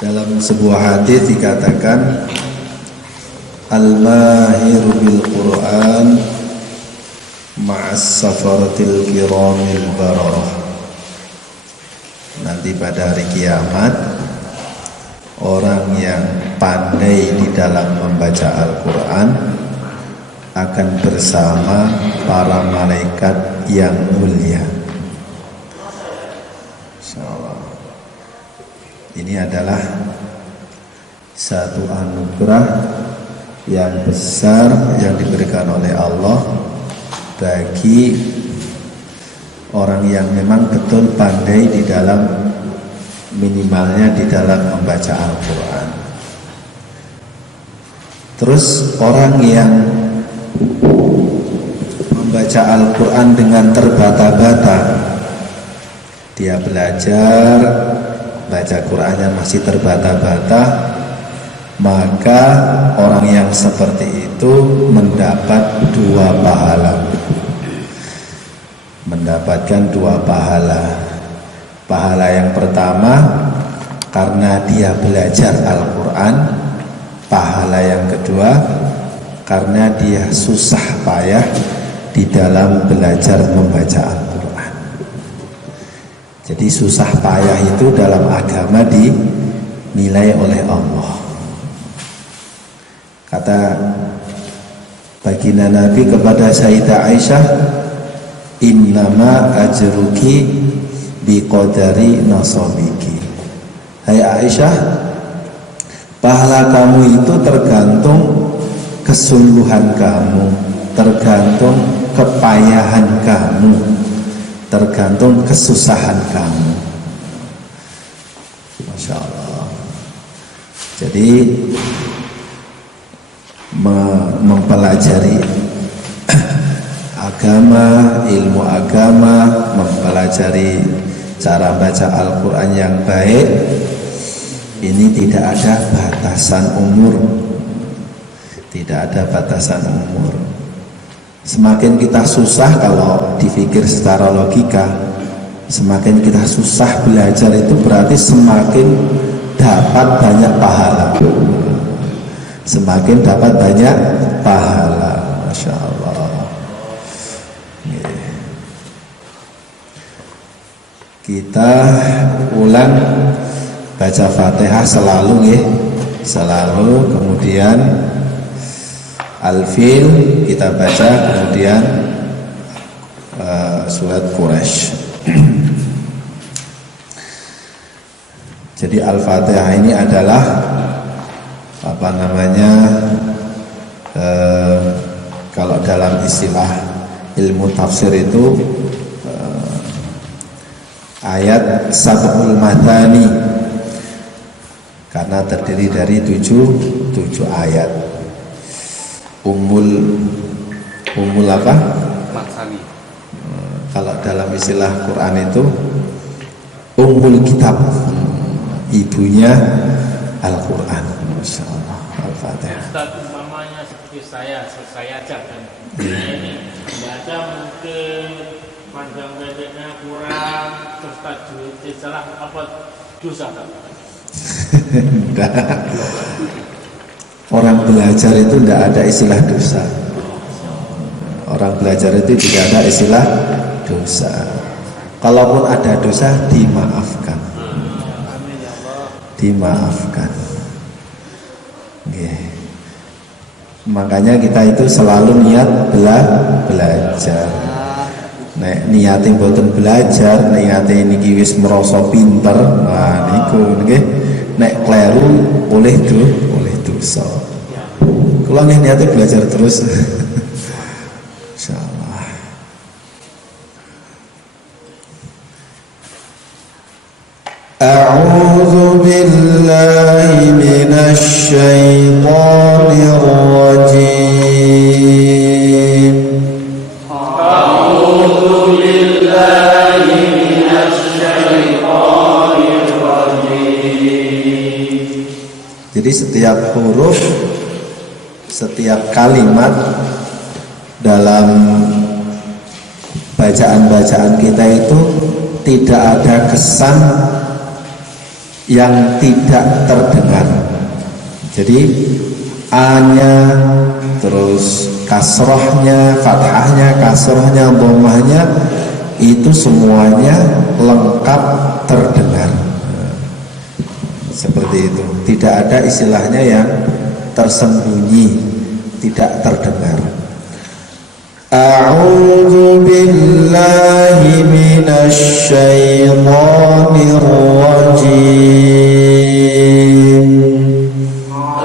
Dalam sebuah hadis dikatakan al-mahiru bil Qur'an ma'as safaratil kiramil bararah. Nanti pada hari kiamat orang yang pandai di dalam membaca Al-Quran akan bersama para malaikat yang mulia. Insyaallah. Ini adalah satu anugerah yang besar yang diberikan oleh Allah bagi orang yang memang betul pandai di dalam, minimalnya di dalam membaca Al-Quran. Terus orang yang membaca Al-Quran dengan terbata-bata, dia belajar baca Qurannya masih terbata-bata, maka orang yang seperti itu mendapat dua pahala. Mendapatkan dua pahala. Pahala yang pertama karena dia belajar Al-Quran. Pahala yang kedua karena dia susah payah di dalam belajar membaca Al-Quran. Jadi susah payah itu dalam agama dinilai oleh Allah. Kata baginda Nabi kepada Sayyidah Aisyah, innama ajruki biqadari nasabiki. Hai Aisyah, pahala kamu itu tergantung kesungguhan kamu, tergantung kepayahan kamu, tergantung kesusahan kamu. Masya Allah. Jadi mempelajari agama, ilmu agama, mempelajari cara baca Al-Quran yang baik, ini tidak ada batasan umur. Tidak ada batasan umur. Semakin kita susah, kalau dipikir secara logika, semakin kita susah belajar itu berarti semakin dapat banyak pahala. Semakin dapat banyak pahala. Masya Allah. Kita ulang baca Fatihah selalu, selalu. Kemudian Al-Fil kita baca, kemudian surat Quraisy. Jadi Al-Fatihah ini adalah kalau dalam istilah ilmu tafsir itu ayat Sab'ul Mathani, karena terdiri dari tujuh ayat. Ummul apa? Mathani. Kalau dalam istilah Quran itu Ummul Kitab, ibunya Al-Quran. Masya Allah. Al-Fatihah. Ustaz, umpamanya seperti saya aja kan. Ini baca mungkin panjang pendeknya kurang, terus tajwid salah, apa dosa kan? Enggak. Orang belajar itu tidak ada istilah dosa. Orang belajar itu tidak ada istilah dosa. Kalaupun ada dosa, dimaafkan. Dimaafkan. Makanya kita itu selalu niat belajar. Nek niate mboten belajar, niate niki wis merasa pinter, nah niku nggih. Nek kleru oleh dosa. Kula nggih niate belajar terus. Insyaallah. A'udzu billahi minasy syaithanir rajim. A'udzu billahi minasy syaithanir rajim. Jadi setiap huruf, setiap kalimat dalam bacaan-bacaan kita itu tidak ada kesan yang tidak terdengar. Jadi A-nya, terus kasrohnya, fathahnya, kasrohnya, dhammahnya itu semuanya lengkap terdengar. Seperti itu. Tidak ada istilahnya yang tersembunyi, tidak terdengar. A'udzu billahi minasy syaithanir rajim.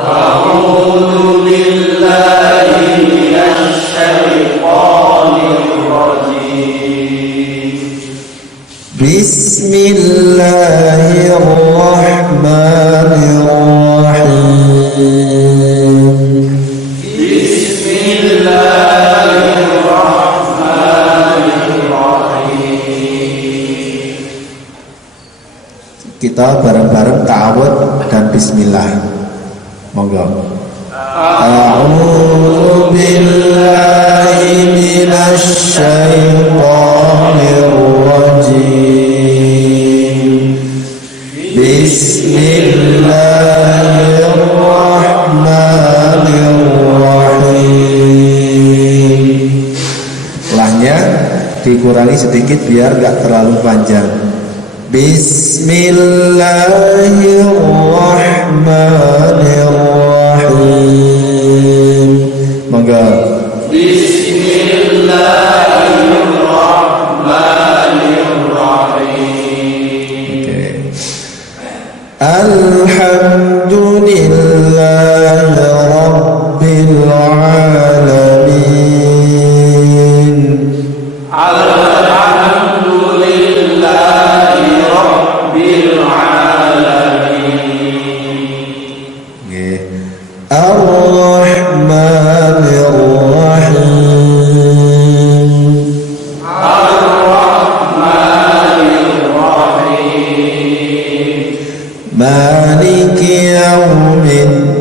A'udzu billahi minasy syaithanir rajim. Bismillahirrahmanirrahim. Kita bareng-bareng ta'awud dan bismillah. Monggo. A'udzu billahi minasy syaithanir rajim. Bismillahirrahmanirrahim. Lahnya dikurangi sedikit biar gak terlalu panjang. Bismillahirrahmanirrahim. Monggo. Bismillahirrahmanirrahim. Oke. Alhamdulillahi rabbil alamin. Maliki yaumiddin.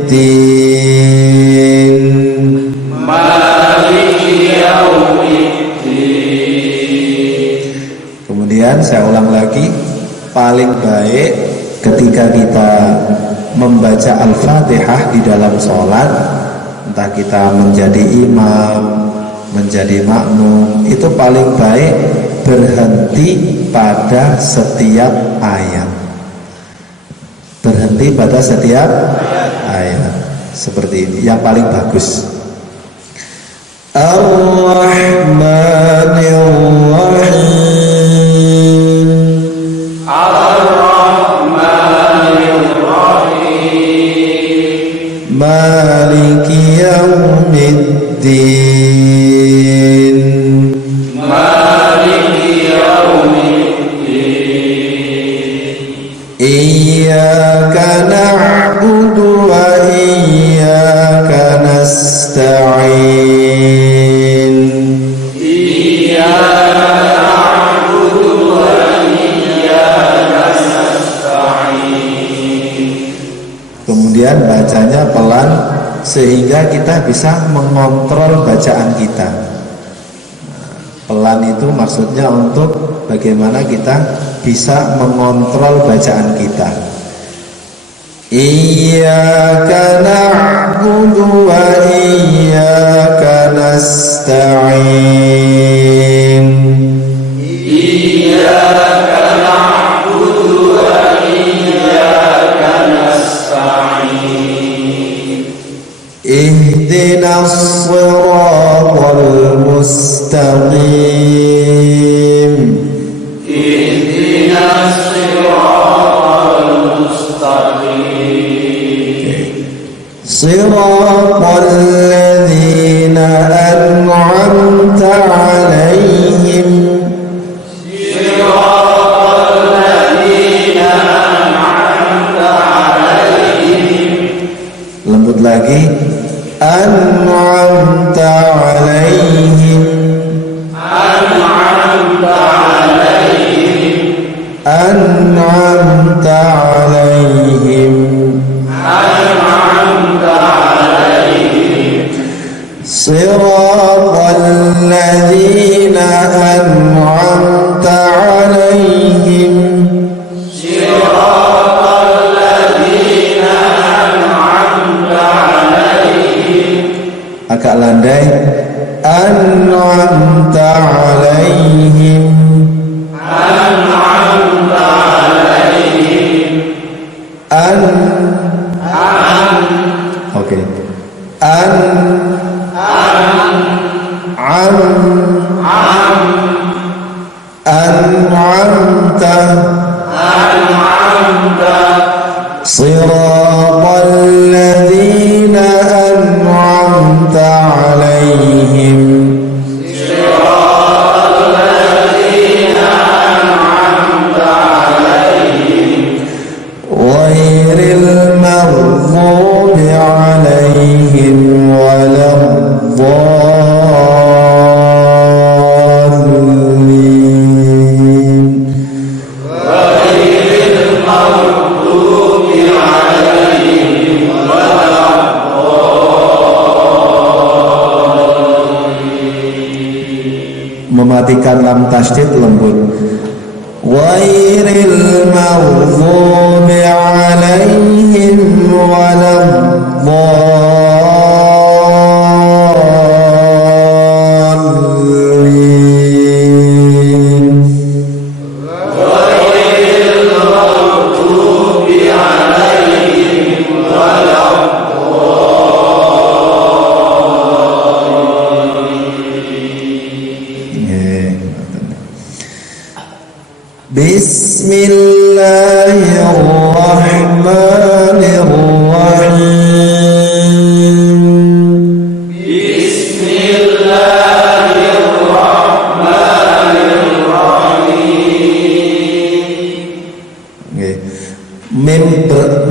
Maliki yaumiddin. Kemudian saya ulang lagi, paling baik ketika kita membaca Al-Fatihah di dalam sholat, entah kita menjadi imam, menjadi makmum, itu paling baik berhenti pada setiap ayat. Berhenti pada setiap ayat. Seperti ini, yang paling bagus. Ar-Rahmanir-Rahim. Ar-Rahmanir-Rahim. Maliki yaumiddin. Maliki yaumiddin. Iyyaka na'budu wa iyyaka nasta'in. Iyyaka na'budu wa iyyaka nasta'in. Kemudian bacanya pelan sehingga kita bisa mengontrol bacaan kita. Pelan itu maksudnya untuk bagaimana kita bisa mengontrol bacaan kita. Iyyaka na'budu wa iyyaka nasta'in. Iyyaka na'budu wa iyyaka nasta'in. Ihdinas siratal mustaqim. Ihdinas siratal mustaqim. Siratal ladzina an'amta 'alaihim. Siratal ladzina an'amta 'alaihim. Lembut lagi. An'amta 'alaihim. An'amta 'alaihim. An'amta 'alaihim. An'amta 'alaihim. Siratal ladzina an'amta 'alaihim. Siratal mematikan lam tasydid lembut. Ghairil maghdubi 'alaihim waladdallin. Bismillahirrahmanirrahim.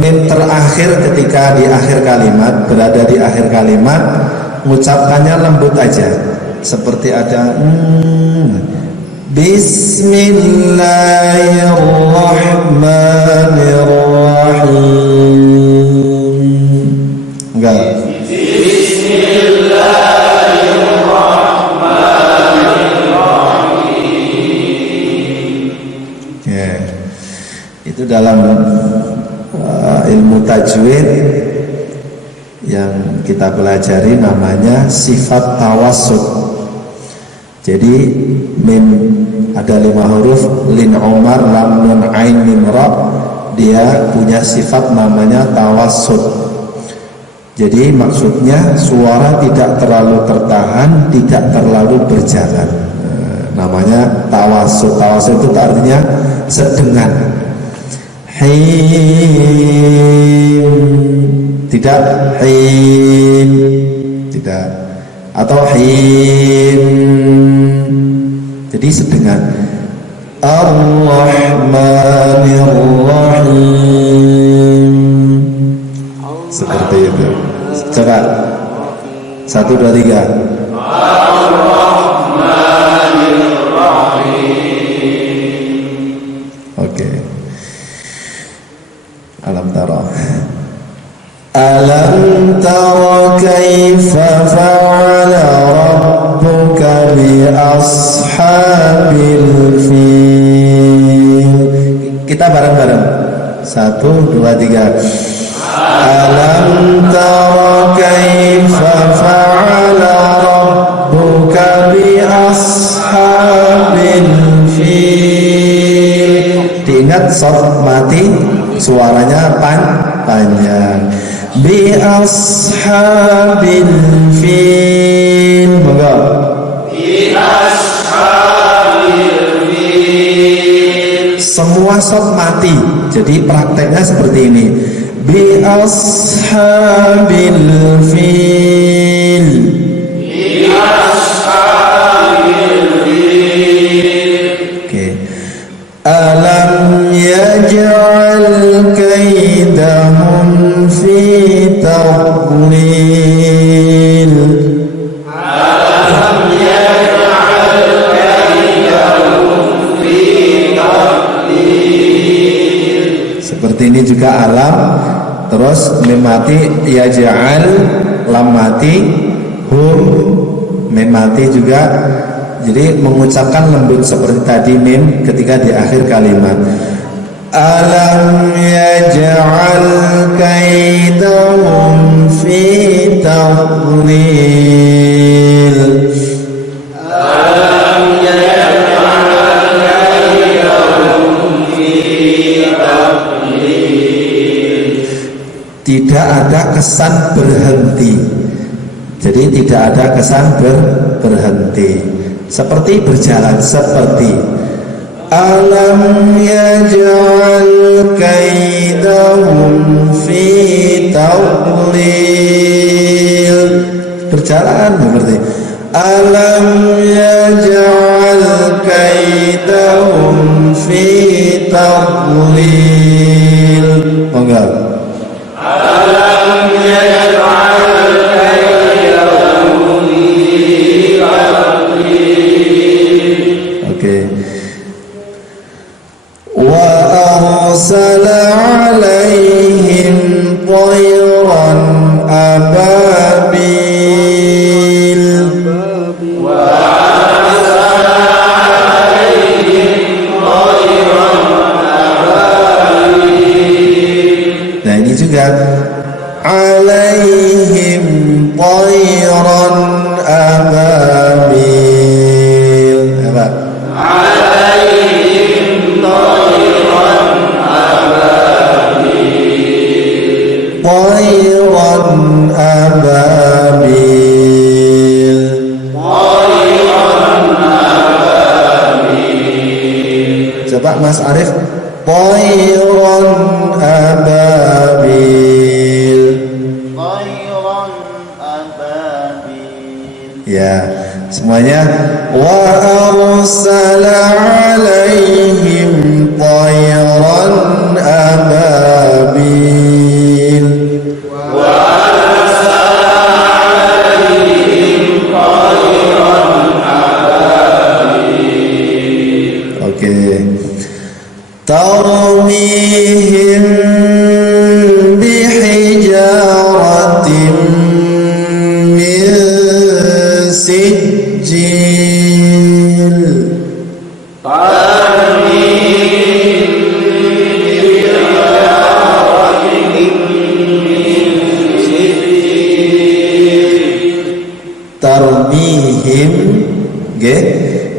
Mim terakhir ketika di akhir kalimat, berada di akhir kalimat, mengucapkannya lembut aja, seperti ada Bismillahirrahmanirrahim. Enggak. Ya. Itu dalam ilmu tajwid yang kita pelajari namanya sifat tawassut. Jadi mim ada 5 huruf, lin, umar, lam, nun, ain, mim, ra, dia punya sifat namanya tawassut. Jadi maksudnya suara tidak terlalu tertahan, tidak terlalu berjalan. Namanya tawassut. Tawassut itu artinya sedengan. Him, tidak him, tidak, atau him. Jadi sedengan. Ar-Rahmanir-Rahim. Seperti itu. Coba 1, 2, 3. Oke. Alam tara. Alam tara kaifa fa'ala rabbuka bi ashabil fil. Kita bareng-bareng. 1, 2, 3. Alam tara kaifa fa'ala rabbuka bi ashabil fil. Diingat shad mati, suaranya panjang. Bi ashabil fil. Monggo. Bi ashabil fil. Semua shad mati. Jadi prakteknya seperti ini. Bi ashabil fil. Bi ashabil fil. Oke. Alam yaj'al kaidahum fi tadlil. Alam yaj'al kaidahum fi tadlil. Seperti ini juga alam. Terus mim mati, yaj'al, lam mati, hum, mim mati juga. Jadi mengucapkan lembut seperti tadi mim ketika di akhir kalimat. Alam yaj'al kaidahum fi tadlil. Alam yaj'al kaidahum fi tadlil. Tidak ada kesan berhenti. Jadi tidak ada kesan berhenti. Seperti berjalan, seperti alam yaj'al kaidahum fi tadlil. Berjalan seperti alam yaj'al kaidahum fi tadlil. Enggak. Alam yaj'al kaidahum fi tadlil. Oke. Wa arsala 'alaihim tayran ababil. Wa arsala Tayran ababil. Coba Mas Arif. Tayran ababil. Ya, semuanya. Wa arsala alaihim tayran ababil. Oke. Tarmihim bihijaratin min sijil. Tarmihim, nggih,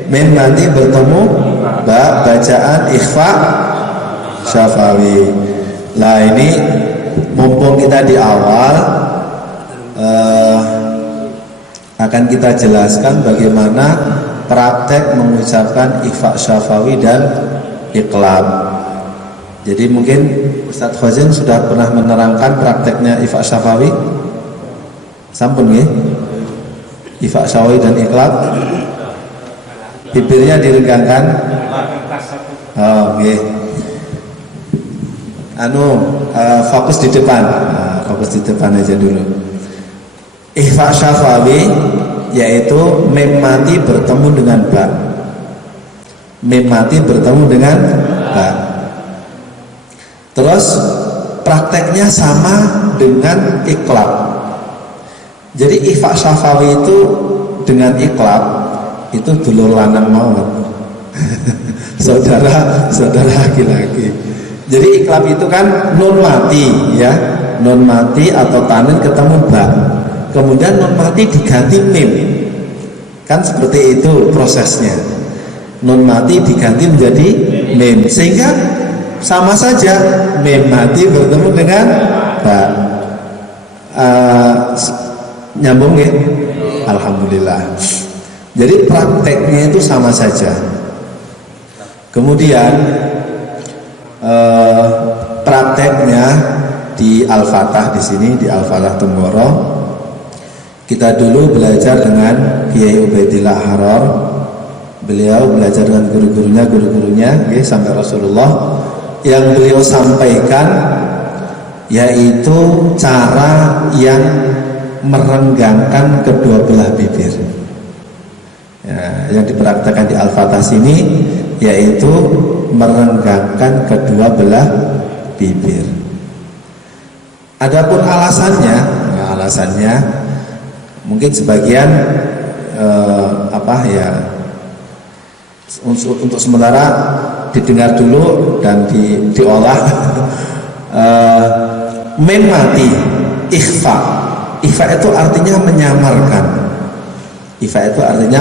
mim nanti bertemu ba, bacaan ikhfa syafawi. Lah ini mumpung kita di awal, akan kita jelaskan bagaimana praktek mengucapkan ikhfa syafawi dan iqlab. Jadi mungkin Ustadz Khazin sudah pernah menerangkan prakteknya ikhfa syafawi. Sampun nggih? Ikhfa syafawi dan iqlab. Bibirnya diregangkan. Oh, nggih. Fokus di depan. Fokus di depan aja dulu. Ikhfa syafawi yaitu mim mati bertemu dengan ba. Mim mati bertemu dengan ba. Terus prakteknya sama dengan iqlab. Jadi ikhfa syafawi itu dengan iqlab itu dulur lanang maut. saudara laki-laki. Jadi iqlab itu kan nun mati ya, nun mati atau tanwin ketemu ba. Kemudian nun mati diganti mim. Kan seperti itu prosesnya. Nun mati diganti menjadi mim, sehingga sama saja mim mati bertemu dengan ba. Nyambung ya? Alhamdulillah. Jadi prakteknya itu sama saja. Kemudian prakteknya di Al-Fatah di sini, di Al-Fatah Temboro, kita dulu belajar dengan Kiai Ubaidillah Harar. Beliau belajar dengan guru-gurunya sampai Rasulullah. Yang beliau sampaikan yaitu cara yang merenggangkan kedua belah bibir. Ya, yang dipraktekkan di Al-Fatah sini yaitu merenggangkan kedua belah bibir. Adapun alasannya mungkin sebagian untuk sementara didengar dulu dan diolah. Mim mati ikhfa. Ikhfa itu artinya menyamarkan. Ikhfa itu artinya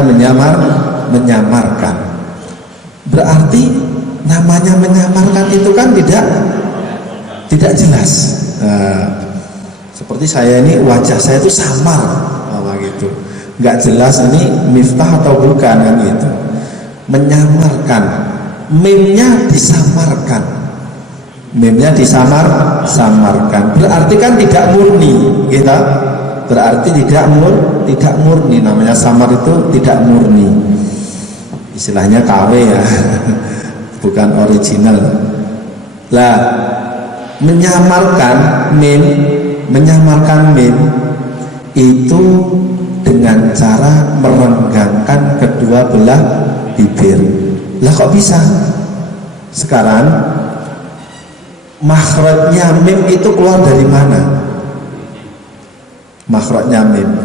menyamarkan. Berarti namanya menyamarkan itu kan tidak jelas. Seperti saya ini, wajah saya itu samar, gitu. Nggak jelas ini miftah atau bukan kan gitu. Menyamarkan, mimnya disamarkan. Mimnya disamarkan. Berarti kan tidak murni, gitu. Berarti tidak murni. Namanya samar itu tidak murni. Istilahnya KW ya. Bukan original. Lah, menyamarkan mim itu dengan cara merenggangkan kedua belah bibir. Lah kok bisa? Sekarang makhrajnya mim itu keluar dari mana? Makhrajnya mim,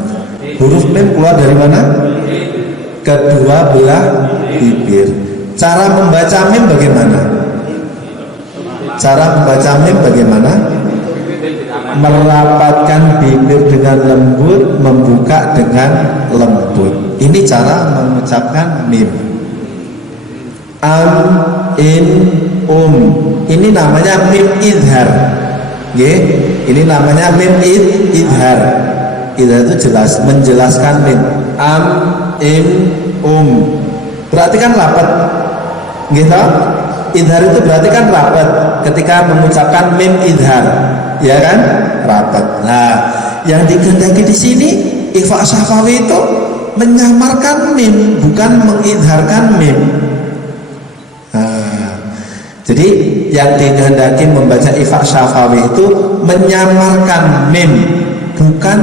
huruf mim keluar dari mana? Kedua belah bibir. Cara membaca mim bagaimana? Cara membaca mim bagaimana? Merapatkan bibir dengan lembut, membuka dengan lembut. Ini cara mengucapkan mim. am, in, ini namanya mim idhar. Ini namanya mim idhar. Idhar itu jelas, menjelaskan mim. Am, in, berarti kan rapat, gitu. Idhar itu berarti kan rapat ketika mengucapkan mim idhar, ya kan, rapat. Nah, yang dikehendaki di sini ikhfa syafawi itu menyamarkan mim, bukan mengidharkan mim. Nah, jadi yang dikehendaki membaca ikhfa syafawi itu menyamarkan mim, bukan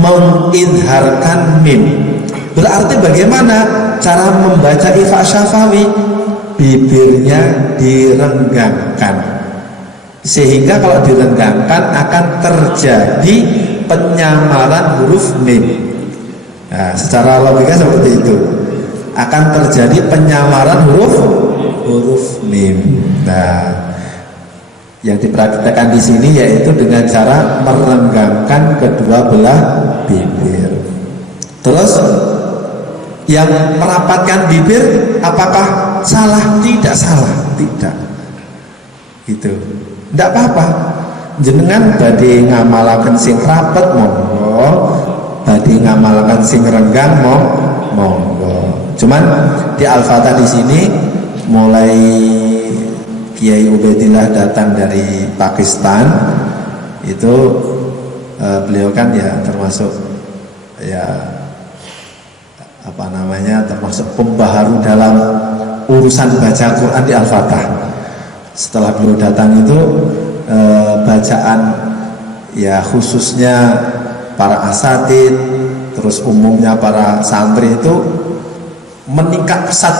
mengidharkan mim. Berarti bagaimana cara membaca ikhfa syafawi? Bibirnya direnggangkan, sehingga kalau direnggangkan akan terjadi penyamaran huruf mim. Nah, secara logika seperti itu, akan terjadi penyamaran huruf mim. Nah, yang dipraktikkan di sini yaitu dengan cara merenggangkan kedua belah bibir. Terus yang merapatkan bibir apakah salah? Tidak salah, tidak. Gitu. Tidak apa-apa. Jenengan badhe ngamalaken sing rapet monggo, badhe ngamalaken sing renggang monggo. Cuman di Al-Fatah di sini mulai Kiai Ubaidillah datang dari Pakistan itu beliau kan ya termasuk ya termasuk pembaharu dalam urusan baca Quran di Al-Fatah. Setelah beliau datang itu bacaan ya khususnya para asatid, terus umumnya para santri itu meningkat pesat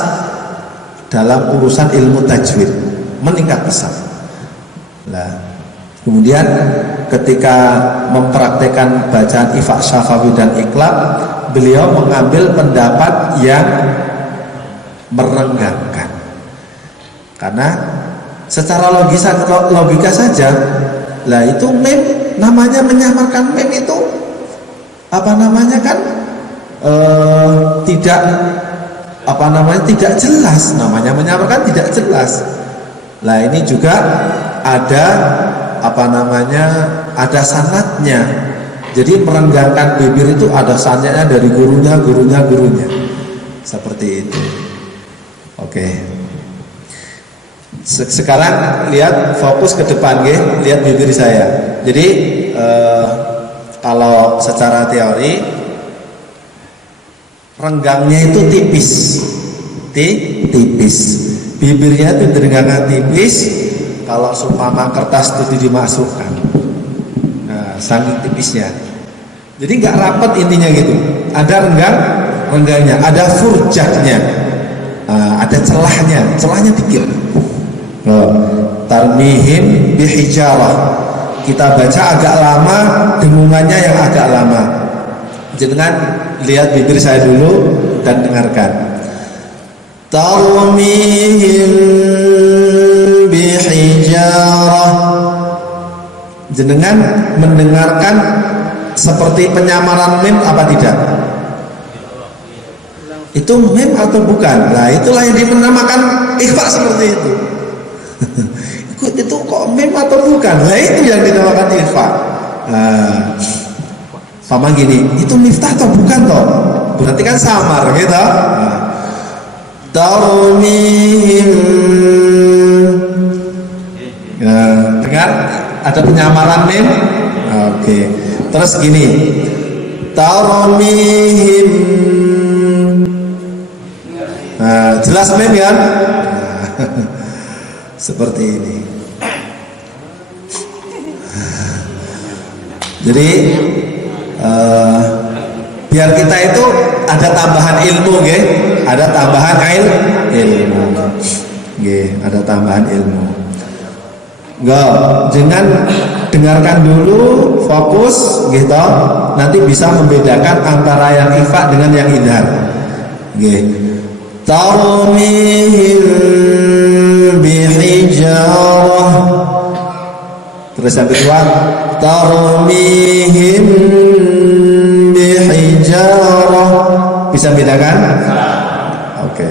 dalam urusan ilmu tajwid, meningkat pesat. Nah, kemudian ketika mempraktekkan bacaan ikhfa syafawi dan iqlab, beliau mengambil pendapat yang merenggangkan, karena secara logika saja lah itu mim namanya menyamarkan mim itu tidak jelas, namanya menyamarkan tidak jelas. Lah ini juga ada ada sanadnya. Jadi merenggangkan bibir itu ada sanadnya dari gurunya seperti itu. Oke. Sekarang lihat fokus ke depan, lihat bibir saya. Jadi kalau secara teori renggangnya itu tipis, bibirnya itu direnggangkan tipis. Kalau seumpama kertas itu dimasukkan, nah, saking tipisnya. Jadi nggak rapat intinya gitu. Ada renggangnya, ada furjahnya, ada celahnya dikit. Tarmihim bihijarah. Kita baca agak lama, dengungannya yang agak lama. Jangan lihat bibir saya dulu dan dengarkan. Tarmihim bihijarah. Jenengan mendengarkan seperti penyamaran mim apa tidak? Itu mim atau bukan? Nah, itulah yang dinamakan ikhfa seperti itu. Itu kok mim atau bukan? Nah, itu yang dinamakan ikhfa. Nah, sama gini, itu miftah atau bukan toh? Berarti kan samar gitu. Nah, tarmihim. Nah, dengar ada penyamaran mim. Oke. Terus gini, tarmihim. Nah, jelas mim kan? Seperti ini. Jadi biar kita itu ada tambahan ilmu, ada tambahan ilmu, ada tambahan ilmu. Jangan dengarkan dulu, fokus, gitu. Nanti bisa membedakan antara yang ikhfa dengan yang idhar. Tarmihim bihijarah. Terus yang kedua, tarmihim bihijarah. Bisa bedakan? Oke.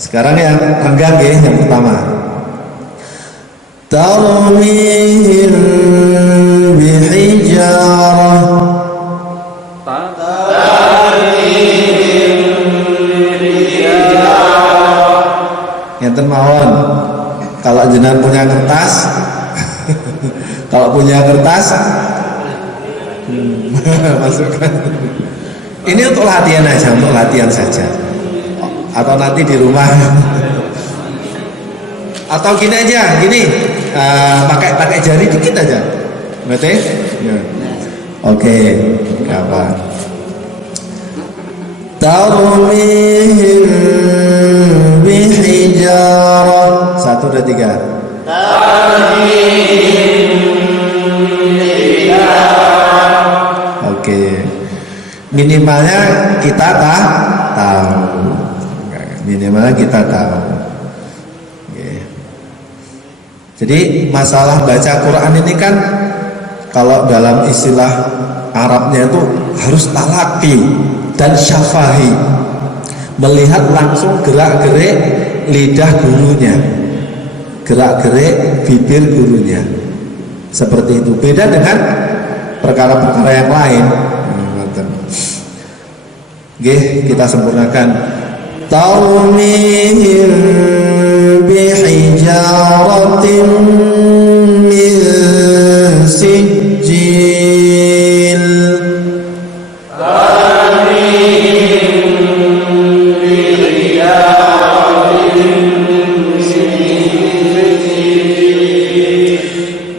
Sekarang yang renggang ya, yang pertama. Tarmihim bihijarah. Ngeten mawon. Kalau jenengan punya kertas, kalau punya kertas, masukkan. Ini untuk latihan aja, untuk latihan saja. Atau nanti di rumah. Atau gini aja, gini, pakai jari dikit aja, ngerti? Ya. Oke, kapan? Tarmihim bihijarah. 1, 2, 3. Oke. Minimalnya kita tahu. Minimalnya kita tahu. Oke. Jadi masalah baca Quran ini kan kalau dalam istilah Arabnya itu harus talaki dan syafahi, melihat langsung gerak-gerik lidah gurunya, gerak-gerik bibir gurunya, seperti itu. Beda dengan perkara-perkara yang lain. Oke, kita sempurnakan. Tarmihim bihijaratin min sijil.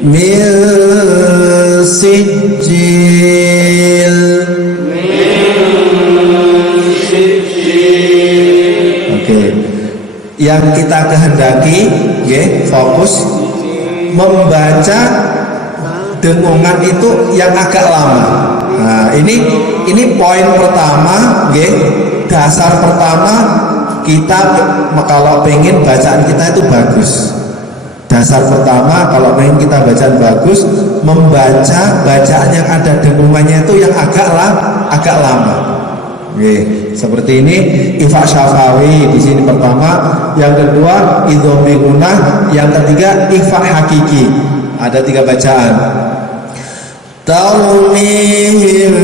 Min sijil. Oke. Yang kita kehendaki, fokus membaca dengungan itu yang agak lama. Nah, ini poin pertama, dasar pertama kita kalau pengen bacaan kita itu bagus. Dasar pertama kalau pengen kita bacaan bagus, membaca bacaan yang ada dengungannya itu yang agak lama. Seperti ini ifa syafawi di sini pertama, yang kedua idhomi gunah, yang ketiga ifa hakiki. Ada 3 bacaan. Tarmihim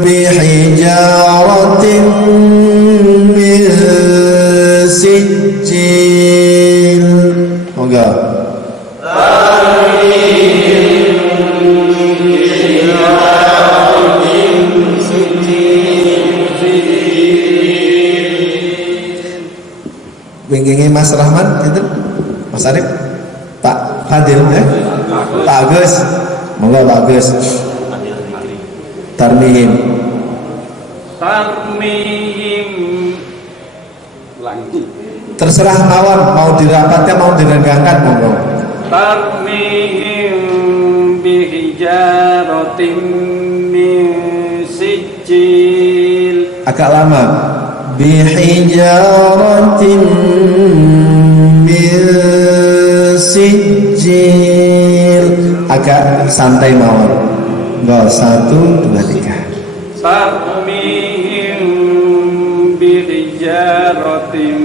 bihijaratin min sijil. Moga. Winginge Mas Rahman itu Mas Arif, Pak Fadil ya? Pak Agus, monggo Pak Agus. Tarmihim terserah mawon, mau dirapatkan mau direnggangkan, monggo. Tarmihim bihijaratin min sijil. Agak lama. Bihijaratin min sijil. Agak santai mawon. Enggak, 1, 2, 3. Tarmihim bihijaratin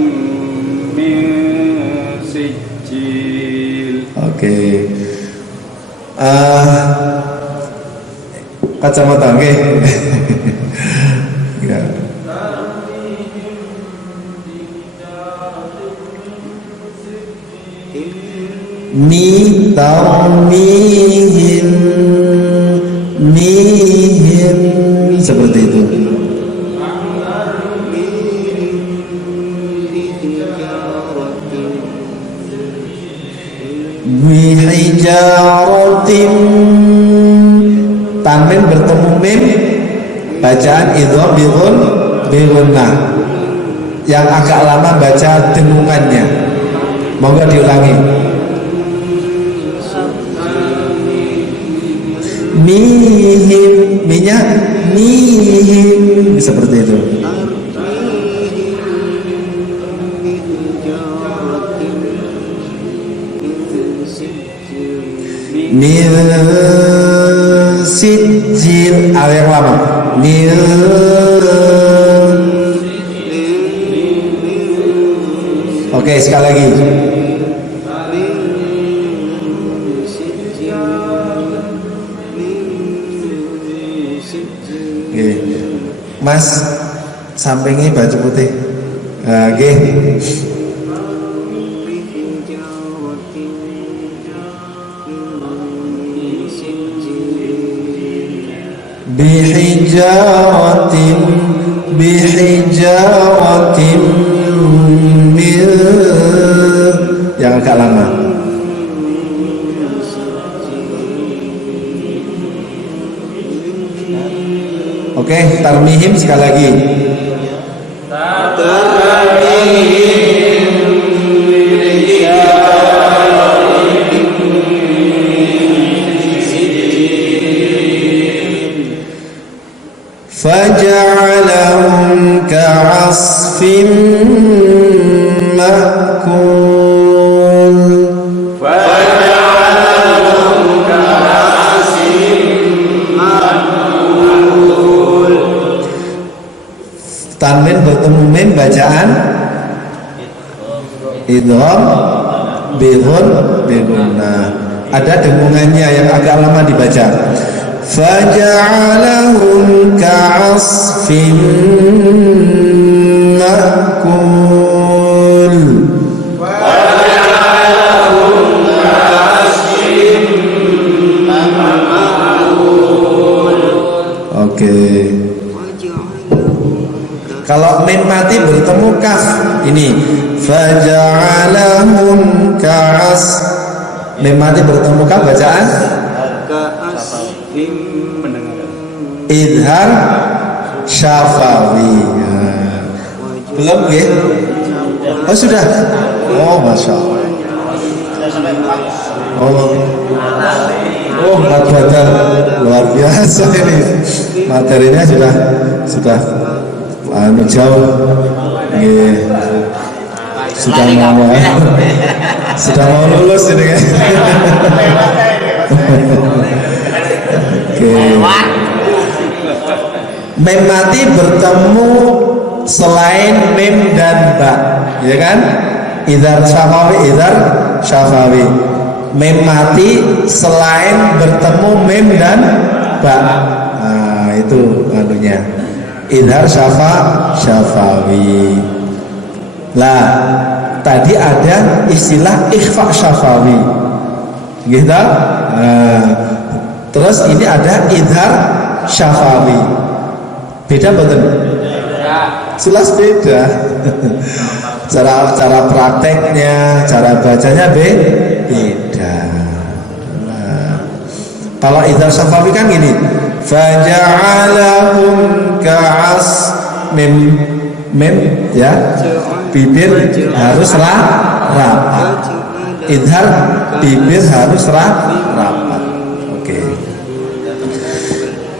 min sijil. Oke. Kacamata nggih. Ya. Mihim seperti itu. Bihijaratin, tanwin bertemu mim, bacaan idham bigunnah. Yang agak lama baca dengungannya, monggo diulangi. Mihim, minyak mihim seperti itu. Min sijil, ada yang lama. Min Oke, sekali lagi. Oke. Mas, sampingnya baju putih. Oke. Bihijaratin min, yang agak lama. Oke, tarmihim sekali lagi. فجعلهم كعصف مأكول. Tanwin bertemu mim bacaan idgham bihun. Nah, ada dengungannya yang agak lama dibaca. Faja'alahum ka'asfin ma'kul. Oke. Kalau mim mati bertemu kaf, ini faja'alahum ka'as. Mim mati bertemu kaf bacaan idhar syafawi. Belum ya? Oh sudah. Oh masya Allah. Oh matematika luar biasa ini. Materinya sudah jauh. Sudah mau lulus ini kan. Oke. Mim mati bertemu selain mim dan ba, ya kan? Idhar syafawi. Mim mati selain bertemu mim dan ba. Nah, itu anunya. Idhar syafawi. Lah, tadi ada istilah ikhfa syafawi. Gitu? Nah, terus ini ada idhar syafawi. Beda betul? Jelas beda. Cara prakteknya, cara bacanya beda. Nah, kalau idhar syafawi kan gini, faja'alahum ka'as mim ya, bibir harus rapat. Idhar bibir harus rapat. Oke.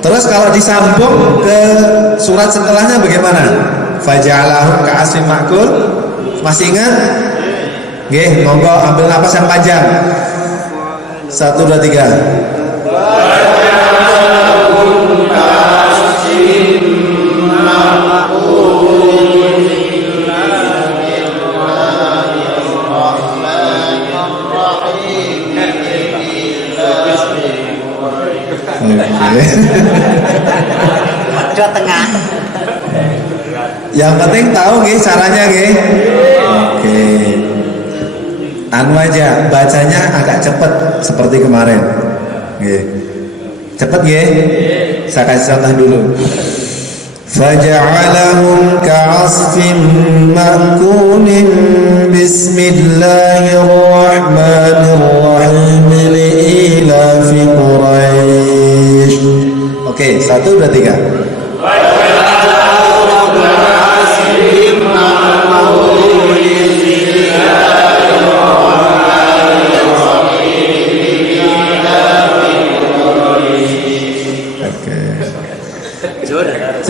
Terus kalau disambung ke surat setelahnya bagaimana? Faja'alahum ka'asfin ma'kul. Masih ingat? Nggih, monggo ambil napas yang panjang. 1 2 3. Faja'alahum ka'asfin ma'kul. Jawa Tengah. Yang penting tahu nggih caranya nggih. Oke. Anu aja, bacanya agak cepat seperti kemarin. Nggih. Cepet nggih? Saya kasih contoh dulu. Faja'alahum ka'asfin ma'kulin bismillahirrahmanirrahim li'ilafi Quraisy. Oke, 1 2 3.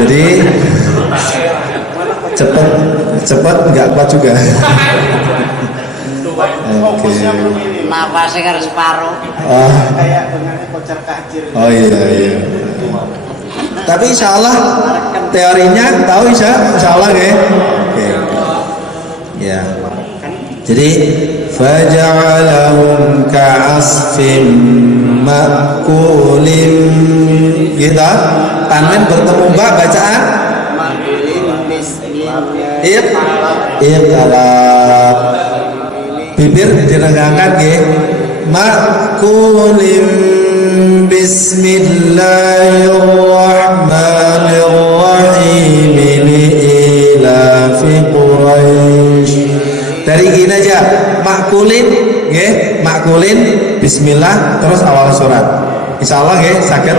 Jadi cepet nggak kuat juga. Oke. Nafasnya harus separuh. Oh iya. Tapi insya Allah teorinya tahu insya Allah ya. Oke. Ya. Jadi faja'alahum ka'asfim ma'kulin. Gitu. Tangan bertemu ba bacaan iqlab. Bibir direnggangkan nggih. Ma'kulin bismillahirrahmanirrahim ila fi Quraisy. Dari gini aja, makulin, nggih, makulin, bismillah, terus awal surat. Insyaallah nggih, saged.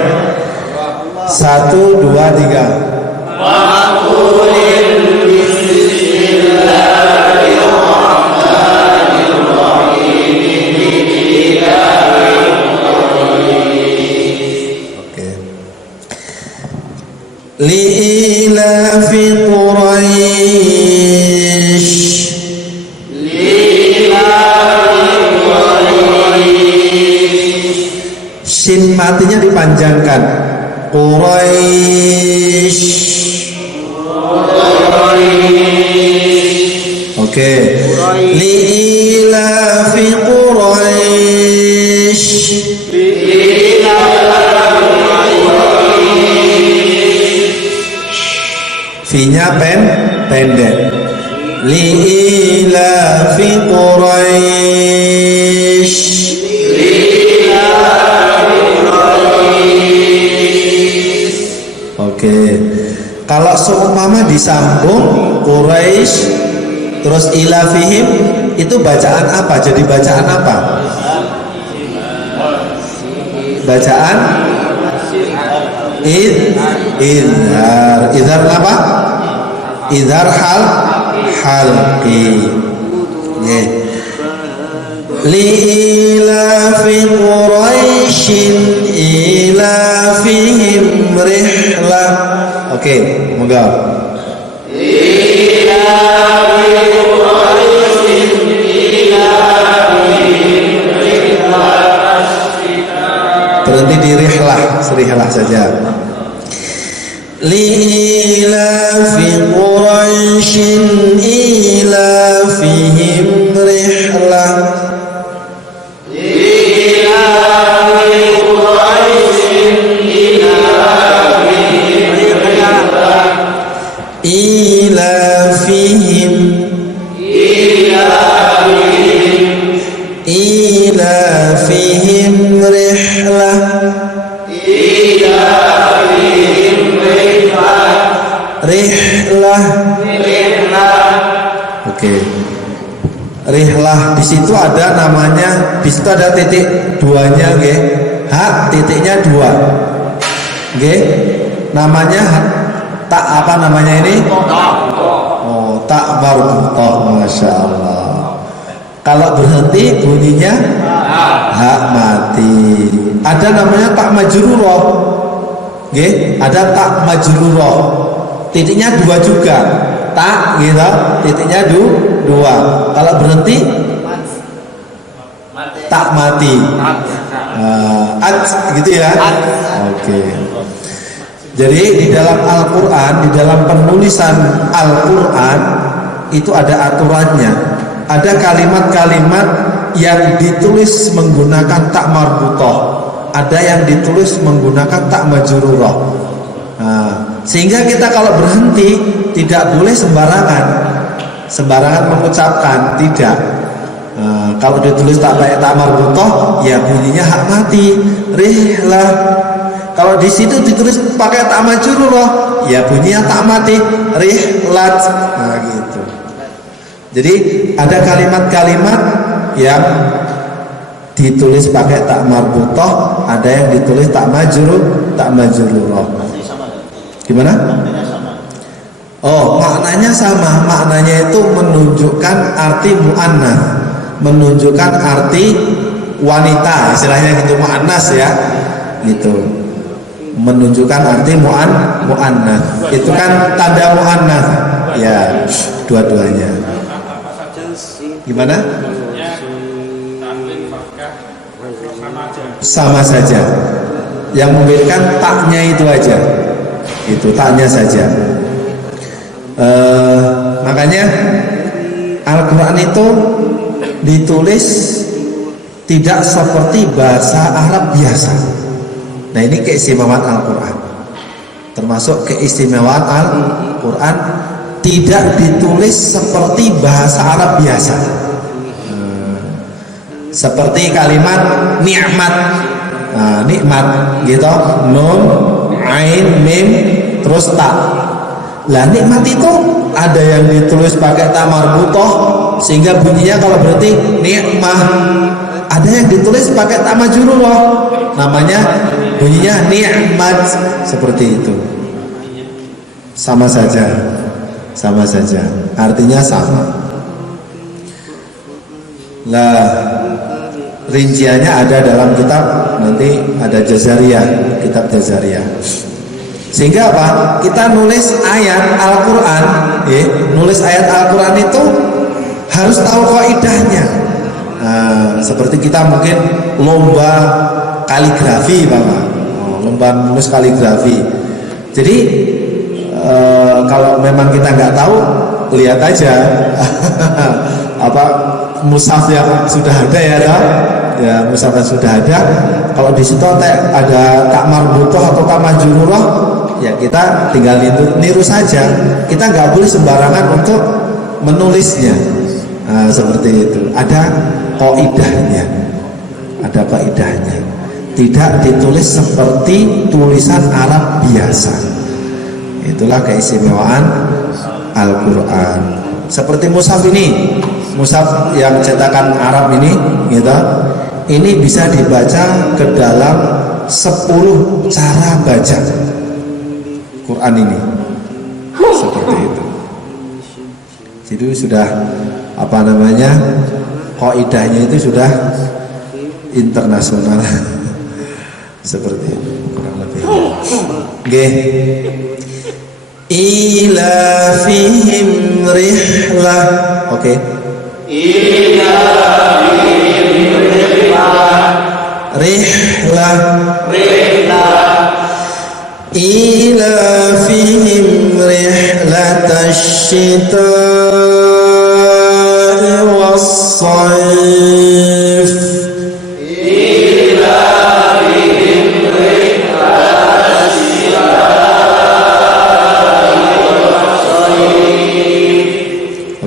1, 2, 3. Makulin bismillahirrahmanirrahim. Oke. Li'ila fi Quraisy. Sin matinya dipanjangkan. Quraisy. Oke. Li'ila fi Quraisy. Fi-nya pendek. Li'ila fi Quraisy. Oke. Kalau seumpama disambung Quraisy terus ila fihim, itu bacaan apa? Jadi bacaan apa? Bacaan idhar. Idhar apa? Idhar halqi. Yeah. Li'ila fi Quraisyin ila fihim rihlah. Oke, moga. Ila fi Quraisyin ila fihim rihlah. Berhenti di rihlah, serihlah saja. Li'ila fi Quraisyin ila fihim rihlah. Oke. Rihlah di situ ada namanya, di situ ada titik duanya, nggih. Hak titiknya 2. Nggih. Namanya tak apa namanya ini? Oh, tak marbutah, Masya Allah. Kalau berhenti bunyinya hak mati. Ada namanya tak majrurah. Nggih, ada tak majrurah. Titiknya 2 juga. Tak gitu, titiknya 2. Kalau berhenti tak mati. Gitu ya. Oke. Jadi di dalam Al-Quran, di dalam penulisan Al-Quran itu ada aturannya. Ada kalimat-kalimat yang ditulis menggunakan tak marbutah, ada yang ditulis menggunakan tak majrurah. Sehingga kita kalau berhenti tidak boleh sembarangan mengucapkan, tidak. Kalau ditulis tak marbutah, ya bunyinya hak mati, rihlah. Kalau di situ ditulis pakai tak majrurah, ya bunyinya tak mati, rihlat. Nah gitu. Jadi ada kalimat-kalimat yang ditulis pakai tak marbutah, ada yang ditulis tak majrurah. Gimana? Oh, maknanya sama. Maknanya itu menunjukkan arti mu'annats, menunjukkan arti wanita, istilahnya gitu, mu'annas ya, gitu. Menunjukkan arti mu'annats. Itu kan tanda mu'annats. Ya, dua-duanya. Gimana? Sama saja. Yang membedakan taknya itu aja. Itu taknya saja. Makanya Al-Quran itu ditulis tidak seperti bahasa Arab biasa. Nah, ini keistimewaan Al-Quran. Termasuk keistimewaan Al-Quran, tidak ditulis seperti bahasa Arab biasa. Seperti kalimat nikmat. Nah, nikmat gitu, nun, ain, mim, terus ta. Lah nikmat itu ada yang ditulis pakai ta marbutoh sehingga bunyinya kalau berarti nikmah. Ada yang ditulis pakai ta majrurah, namanya bunyinya nikmat, seperti itu. Sama saja, artinya sama. Lah, rinciannya ada dalam kitab, nanti ada Jazariyah, kitab Jazariyah. Sehingga apa? Kita nulis ayat Al-Quran, nulis ayat Al-Quran itu harus tahu kaidahnya. Seperti kita mungkin lomba kaligrafi, Bapak, lomba nulis kaligrafi. Jadi kalau memang kita nggak tahu, lihat aja apa mushaf yang sudah ada ya mushaf yang sudah ada. Kalau di situ ada tak marbutoh atau tak majrurah, ya kita tinggal niru saja. Kita nggak boleh sembarangan untuk menulisnya. Seperti itu. Ada kaidahnya. Tidak ditulis seperti tulisan Arab biasa. Itulah keistimewaan Al-Quran. Seperti mushaf ini, mushaf yang cetakan Arab ini, gitu. Ini bisa dibaca ke dalam 10 cara baca Quran ini. Seperti itu. Jadi sudah kaidahnya itu sudah internasional. Seperti itu kurang lebih. Nggih. Ila fihim rihlah. Oke. Ila fihim rihlah. Ila fihim rihlatash shita'i was-sayf.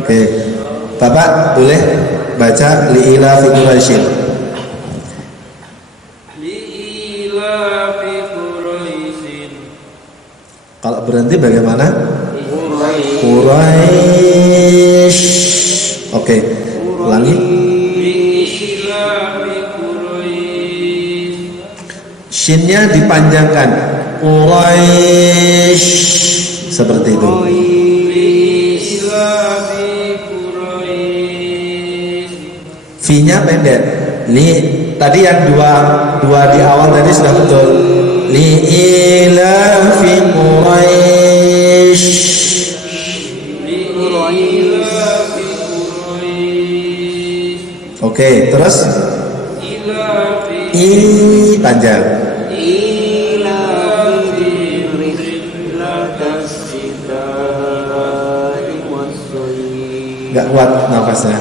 Oke, Bapak boleh baca li'ila fi Quraisyin. Li'ila fi Quraisyin. Kalau berhenti bagaimana? Quraisy. Oke, ulangi. Li'ila fi Quraisyin. Shinnya dipanjangkan. Quraisy. Seperti itu. V-nya pendek. Tadi yang dua di awal tadi sudah betul. Li ila fi Quraisy. Oke, terus I panjang. Nggak kuat nafasnya.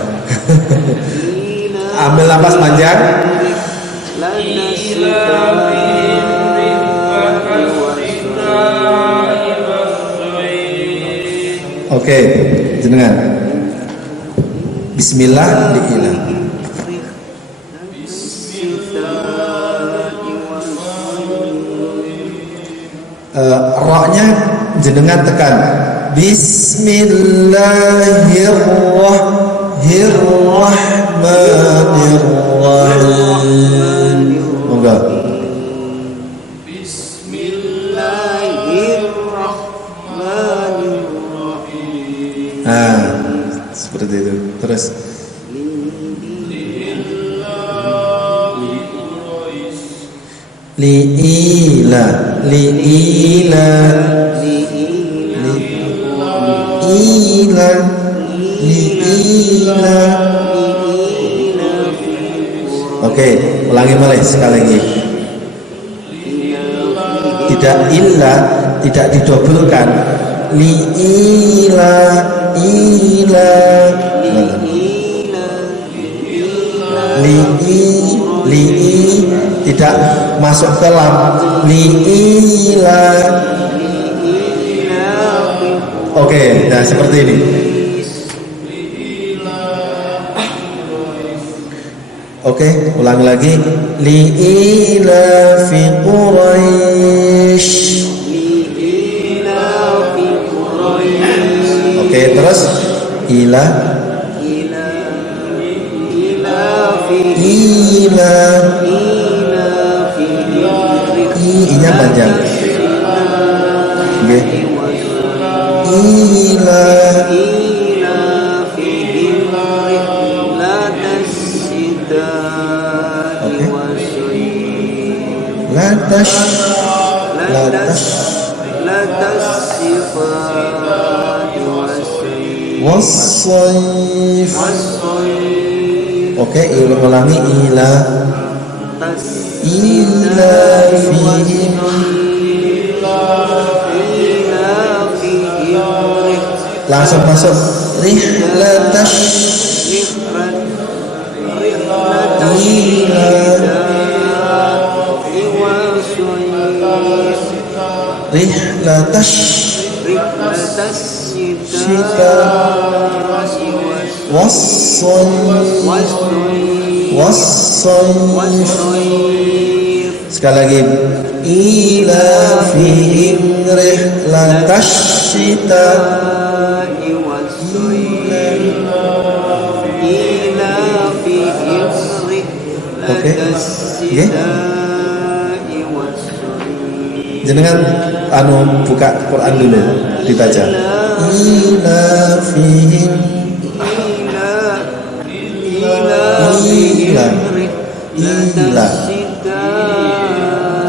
Ambil nafas panjang. Oke, jenengan. Bismillah li'ilah. Ra-nya jenengan tekan. Bismillahirrahmanirrahim. Moga. Bismillahirrahmanirrahim. Seperti itu. Terus. Li'ila, li'ila, li'ila, li'ila. Oke, ulangi mulai sekali lagi. Tidak illa, tidak didobelkan. Li'ila, ila. tidak masuk ke lam. Liila. Oke, nah seperti ini. Oke, ulangi lagi. Liila fi Quraisy. Oke, terus ila. I-nya panjang. Oke. Ila. Oke. Latas. Wassaif. Oke, ulangi ila. Ila fihim. Langsung masuk rihlatash. Ila rihlatash Shita Wassaif. Sekali lagi. Ila fihim rihlatash shita. Oke. Jenengan buka Quran dulu, dibaca. Ila fihim. Ila.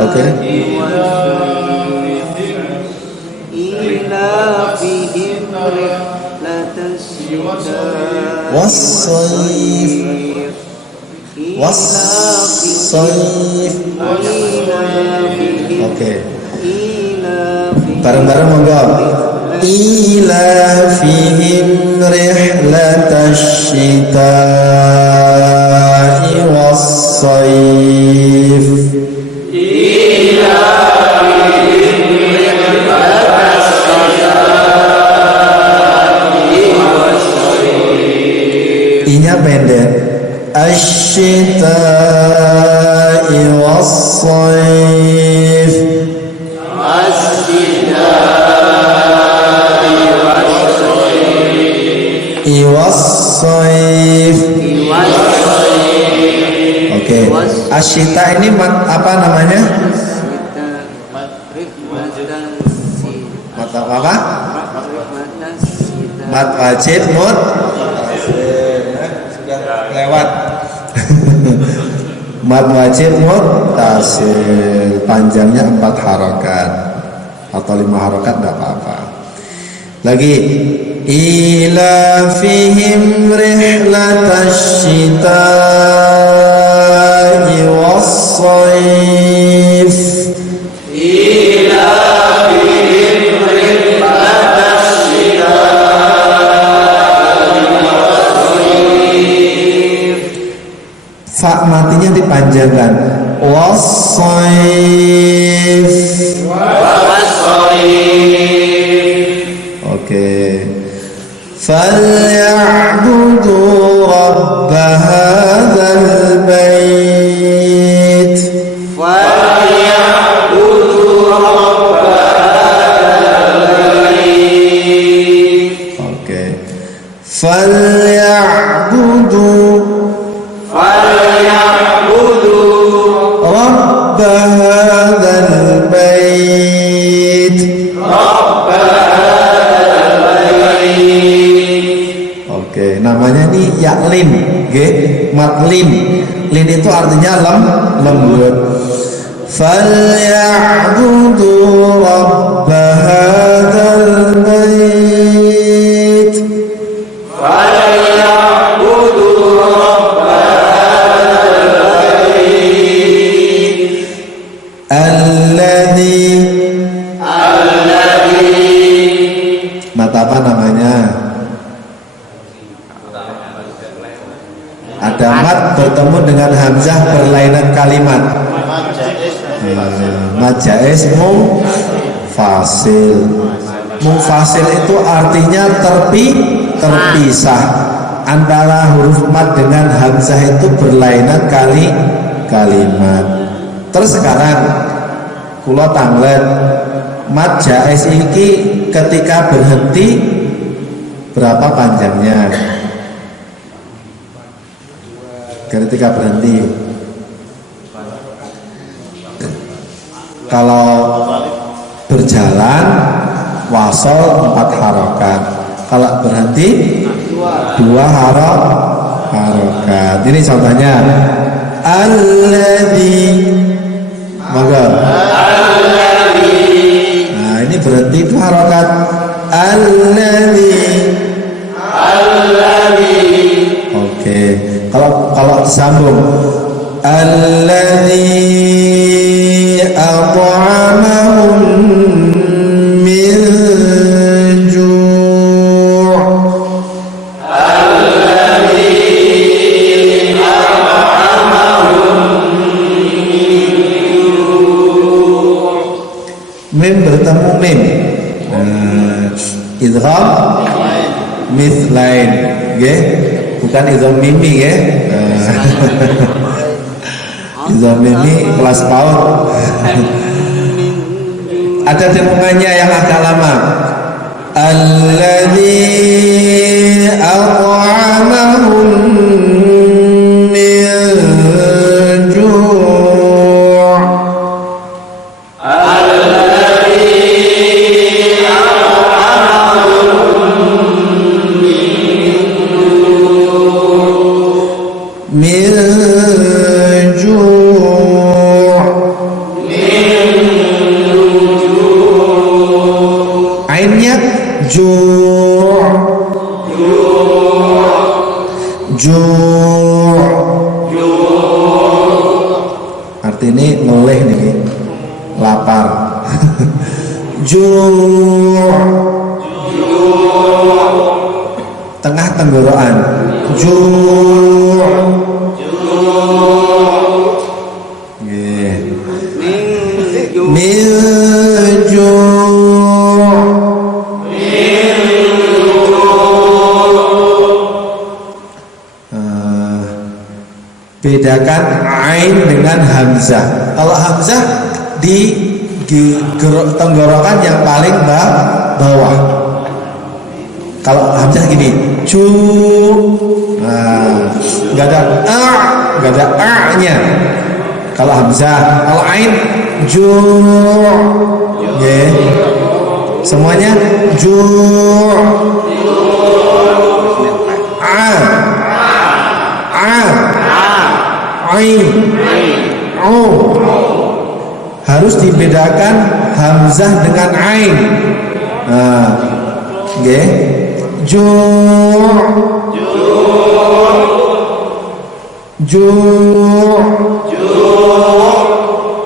Oke. Wassaif. Oke. Bareng-bareng monggo. Ila fihim rihlatash shita'i wassaif. I-nya pendek. Asyita'i wassaif. Iwassaif. Oke. Asyita ini apa namanya? Mat apa? Mat wajib mut. Sudah lewat. Mat wajib muttasil, panjangnya 4 harokat atau 5 harokat tidak apa-apa. Lagi. Ila fihim rihlatash shita'i wassaif. Ila fihim rihlatash shita'i wassaif. Fa matinya dipanjangkan. Wassaif. Oke. فليعبدوا رب هذا البيت. Oke. فليعبدوا رب هذا البيت. Oke, namanya ini yaklin, matlin. Lin itu artinya lembut. Falyabudu rabb hadzal bait. Falyabudu rabb hadzal bait. Alladzi. Mata apa namanya? Ada mat bertemu dengan hamzah berlainan kalimat. Mad jaiz munfasil. Munfasil itu artinya terpisah. Antara huruf mad dengan hamzah itu berlainan kalimat. Terus sekarang kula tanglet mad jaiz iki ketika berhenti berapa panjangnya? Ketika berhenti, kalau berjalan wasol 4 harokat, kalau berhenti 2 harokat. Ini contohnya alladzi, maka nah ini berhenti 2 harokat. Alladzi. Oke, kalau disambung alladzi at'amahum min ju'. Mim bertemu mim, idgham mithlain, nggih, bukan idgham mimi nggih. Idgham mimi kelas PAUD. Ada dengungannya yang agak lama. Alladzi at'amahum min ju'. Min ju'. Ainnya ju'. Arti ini noleh nih, lapar. Ju'. Tengah tenggorokan. Ju'. Min ju'. Bedakan ain dengan hamzah. Kalau hamzah di tenggorokan yang paling bawah. Kalau hamzah gini, cu, nggak ada a-nya. Kalau hamzah, kalau ain, ju, semuanya ju, ain, harus dibedakan hamzah dengan ain. Ju,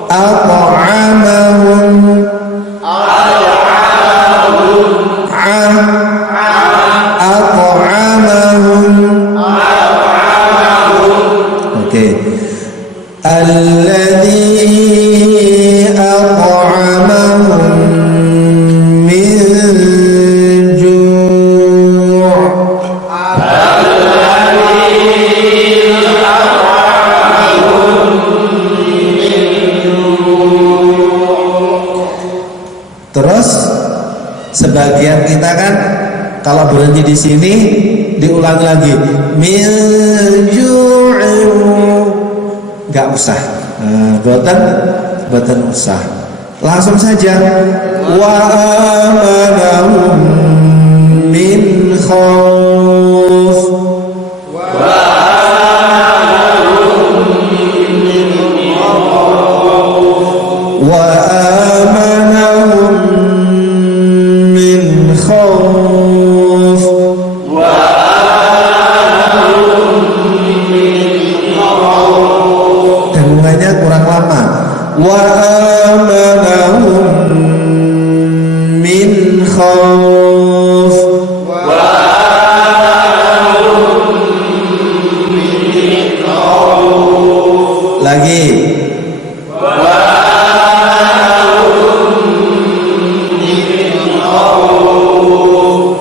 at'amahum, at'amahum. Oke. Alladzi at'amahum min ju'. Terus sebagian kita kan kalau berhenti di sini diulang lagi min ju'in, nggak usah, boten usah, langsung saja wa amanahum min khauf. Wa amanahum min khauf. Dengungannya kurang lama. Wa amanahum min khauf. lagi.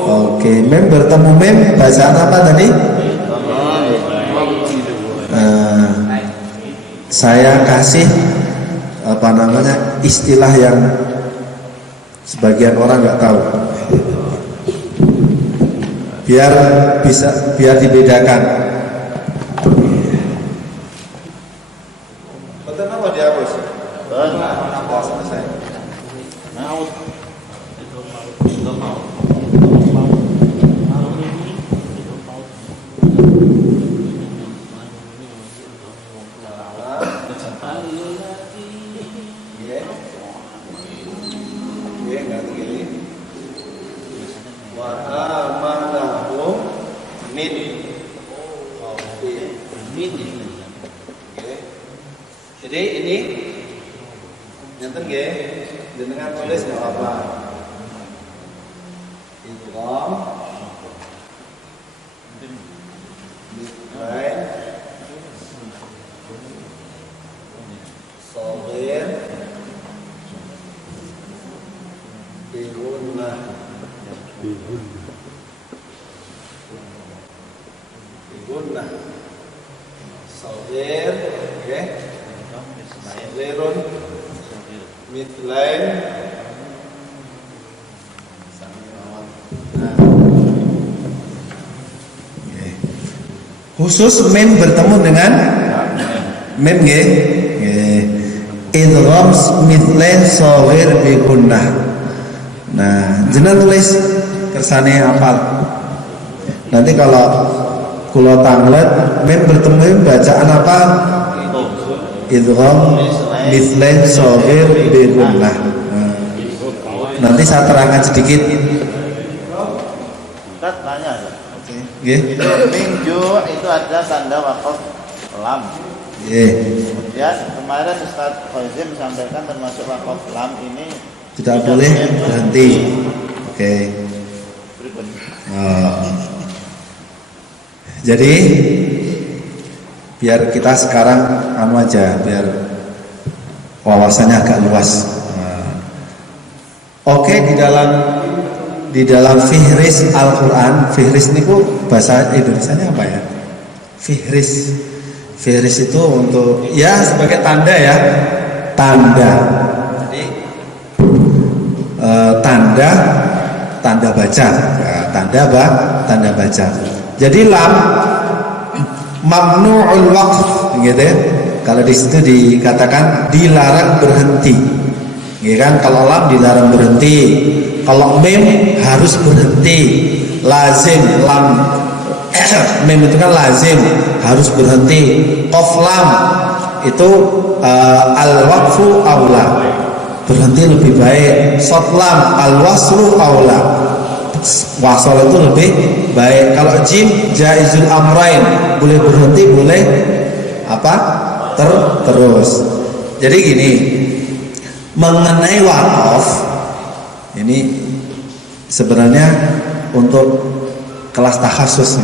Oke, mem bertemu mem, bacaan apa tadi? Saya kasih apa namanya istilah yang sebagian orang nggak tahu, biar dibedakan. Betul apa dihapus? Betul. Selesai. Jadi ini nyenten nggih, jenengan tulis enggak apa-apa. Idgham bain shaghir bigunnah shaghir nggih. Saghirun mitlain. Khusus mem bertemu dengan mem nggih. Idgham mitlain shaghir bi gunnah. Nah, jenengan tulis kersane hafal. Nanti kalau kula tanglet mem bertemu bacaan apa? Idgham mitlain shaghir bi gunnah. Nanti saya terangkan sedikit. Ustaz tanya aja. Oke. Nggih. Minggu itu ada tanda wakaf lam. Nggih. Kemudian kemarin Ustaz Faizim sampaikan termasuk wakaf lam ini Tidak boleh berhenti. Oke. Jadi biar kita sekarang aja, biar wawasannya agak luas. Oke, di dalam fihris Al-Qur'an, fihris niku bahasa Indonesianya apa ya? Fihris itu untuk ya sebagai tanda ya, tanda. Jadi tanda baca, ya, tanda baca. Jadi lam mamnu'ul waqf, gitu ya. Kalau di situ dikatakan dilarang berhenti, ya kan? Kalau lam dilarang berhenti, kalau mim harus berhenti, lazim lam mim itu kan lazim harus berhenti. Qaf lam itu al waqfu aula, berhenti lebih baik. Shad lam al waslu aula, wasol itu lebih baik. Kalau jim jaizul amrain, boleh berhenti, boleh apa terus. Jadi gini, mengenai wakaf ini sebenarnya untuk kelas takhasus.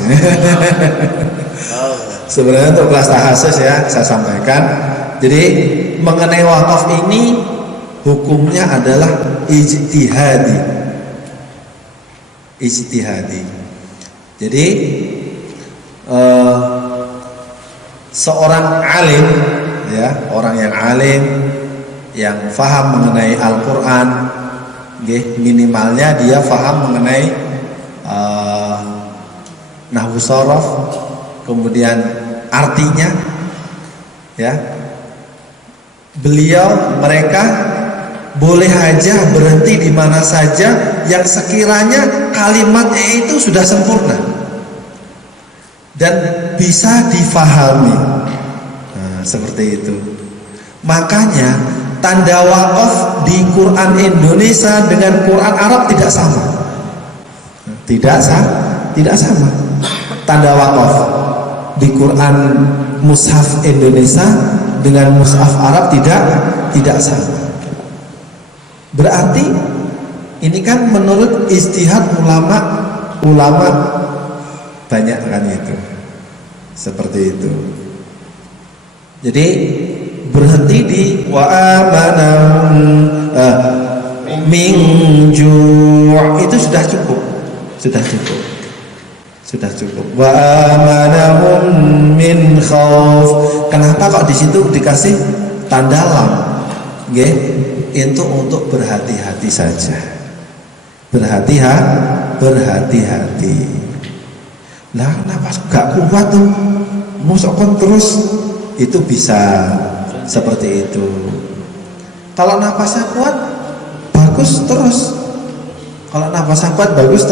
Sebenarnya untuk kelas takhasus ya saya sampaikan. Jadi mengenai wakaf ini hukumnya adalah ijtihadi. Jadi seorang alim ya, orang yang alim yang faham mengenai Al-Qur'an, minimalnya dia faham mengenai nahwu shorof, kemudian artinya ya. Mereka boleh aja berhenti di mana saja yang sekiranya kalimatnya itu sudah sempurna dan bisa difahami. Nah, seperti itu. Makanya tanda wakaf di Quran Indonesia dengan Quran Arab tidak sama. Tidak sama. Tanda wakaf di Quran Mushaf Indonesia dengan Mushaf Arab tidak sama. Berarti ini kan menurut ijtihad ulama banyak kan itu. Seperti itu. Jadi berhenti di wa amanahum min ju', itu sudah cukup. Wa amanahum min khauf. Kenapa kok di situ dikasih tanda lam? Nggih, itu untuk berhati-hati saja. Berhati-hati. Lah nafas gak kuat tuh, musokon terus, itu bisa seperti itu. Kalau nafasnya kuat, bagus terus. Kalau nafasnya kuat, bagus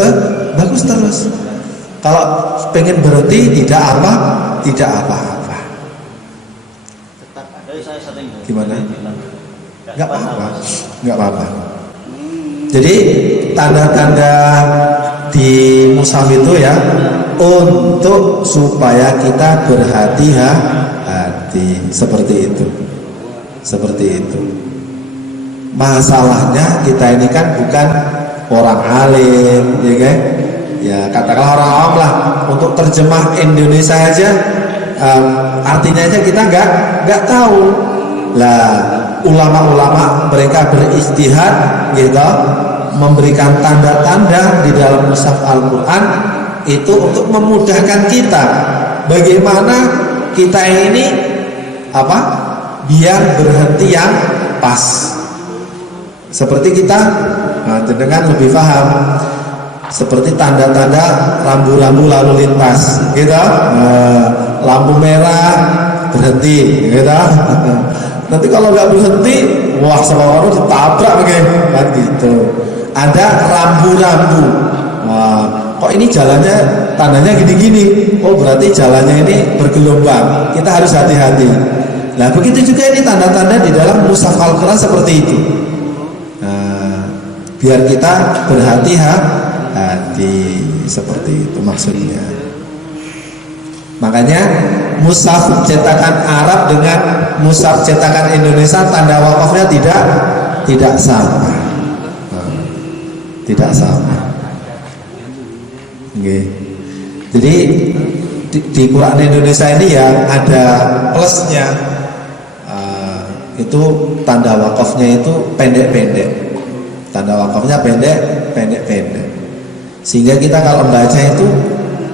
terus. Kalau pengen berhenti, tidak apa-apa. Tetap ada saya sering. Gimana? Nggak apa-apa. Jadi tanda-tanda di mushaf itu ya untuk supaya kita berhati-hati, seperti itu. Masalahnya kita ini kan bukan orang alim, ya kan? Ya katakanlah orang awam lah, untuk terjemah Indonesia aja artinya aja kita nggak tahu. Lah ulama-ulama mereka beristihad gitu, memberikan tanda-tanda di dalam mushaf Al-Quran itu untuk memudahkan kita bagaimana kita ini biar berhenti yang pas. Seperti kita dengan lebih paham, seperti tanda-tanda rambu-rambu lalu lintas gitu, lampu merah berhenti gitu. Nanti kalau nggak berhenti, wah sama orang ditabrak kan gitu. Ada rambu-rambu. Wah, kok ini jalannya tandanya gini-gini? Oh berarti jalannya ini bergelombang. Kita harus hati-hati. Nah begitu juga ini tanda-tanda di dalam mushaf Al-Quran seperti itu. Nah, biar kita berhati-hati, seperti itu maksudnya. Makanya mushaf cetakan Arab dengan mushaf cetakan Indonesia tanda wakafnya tidak sama. Tidak sama. Okay. Jadi di Quran Indonesia ini ya ada plusnya. Itu tanda wakafnya itu pendek-pendek. Tanda wakafnya pendek-pendek. Sehingga kita kalau membaca itu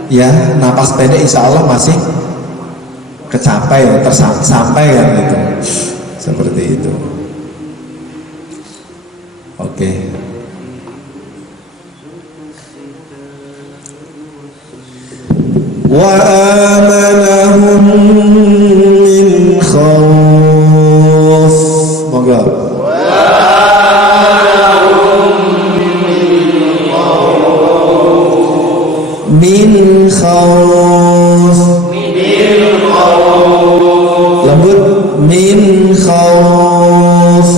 ya napas pendek insya Allah masih kecapai, tersampai ya gitu. Seperti itu. Oke. Wa amanahum min khauf. Moga. Min khauf. Lembut. Min khauf.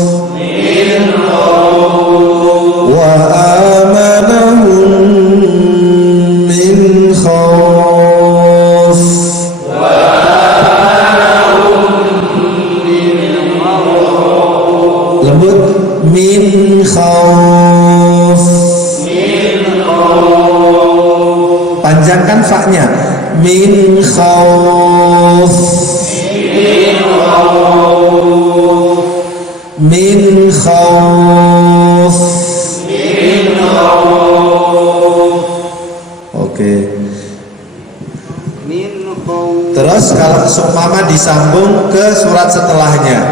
Wa amanahum min khauf. Lembut. Min khauf. Panjangkan fa-nya. Min khauf. Min khauf. Oke. Terus kalau seumpama disambung ke surat setelahnya,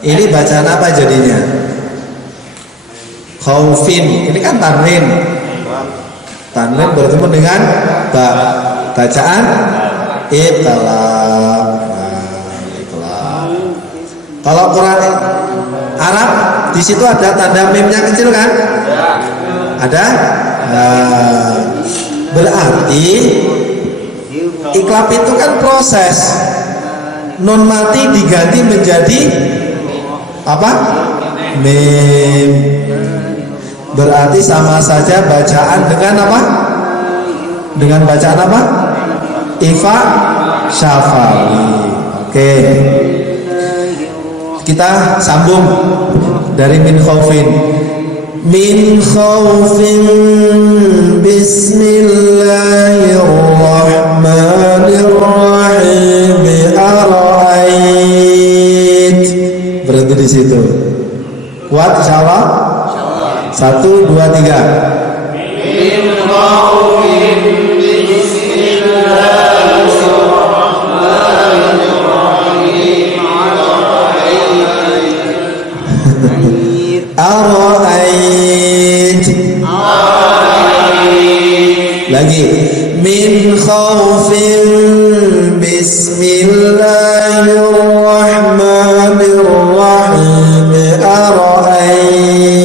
ini bacaan apa jadinya? Khaufin. Ini kan tanwin. Tanwin bertemu dengan bacaan ibtalaq. Kalau Quran Arab di situ ada tanda mimnya kecil kan? Ada. Berarti iklab itu kan proses. Nun mati diganti menjadi apa? Mim. Berarti sama saja bacaan dengan apa? Dengan bacaan apa? Ifa Syafawi. Oke. Kita sambung dari min khaufin. Min khaufin bismillahirrahmanirrahim. Ara'ayt Kuat insyaallah? 1, 2, 3. Ara'ait. Lagi. Min khaufin bismillahirrahmanirrahim. Ara'ait.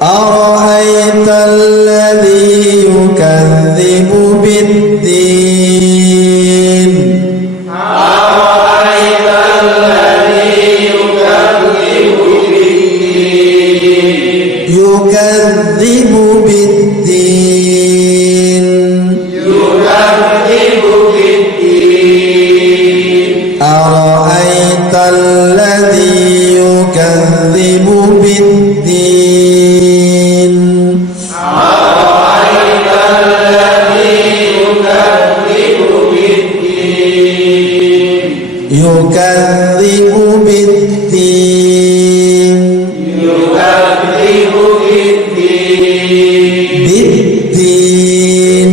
أرأيت الذي يكذب بالدين يكذب بالدين أرأيت الذي يكذب بالدين يكذب بالدين بالدين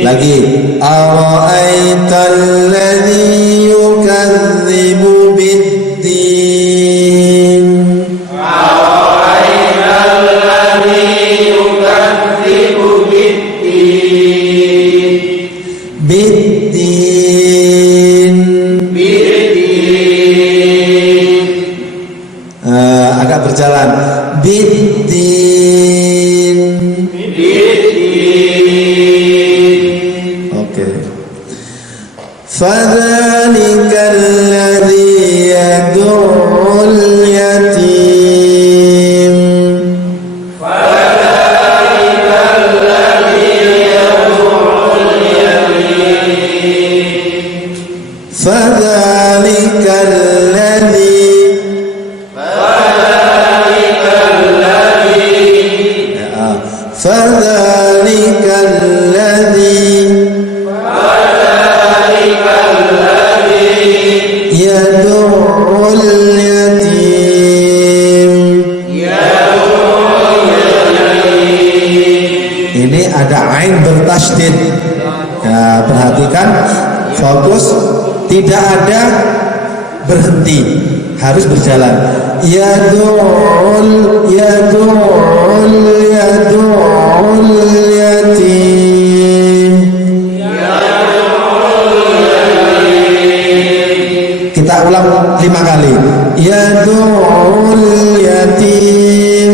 lagi أرأيت الذي يكذب بالدين بالدين agak berjalan بالدين oke فذلك الذي يدع اليتيم فذلك الذي فذلك الذي يدع اليتيم. Ini ada ain bertasydid. Ya, perhatikan, fokus, tidak ada berhenti, harus berjalan. Yad'ul yatim. Kita ulang 5 kali. Yad'ul yatim.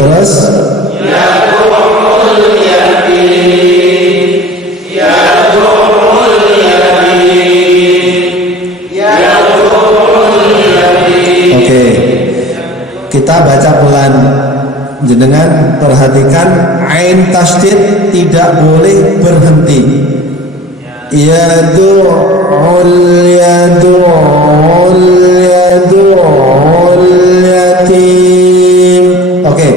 Terus oke, kita baca pelan. Jenengan perhatikan, ain tasydid tidak boleh berhenti. Yad'ul yatim. Oke.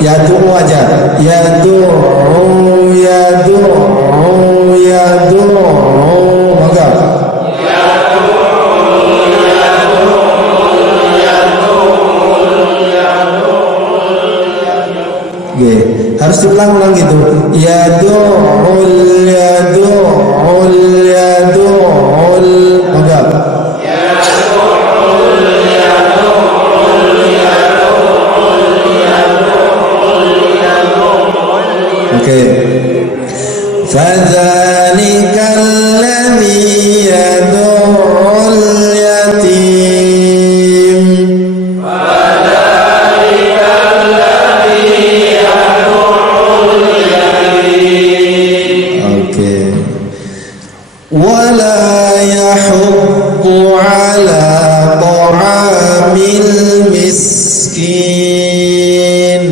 Yad'u aja. Yad'u. Maka. Oke, harus diulang-ulang gitu. Yad'ul. Maka. Oke. Fadzalika alladzi yad'ul yatim. Oke. Wala yahuddu ala ta'amil miskin. miskin.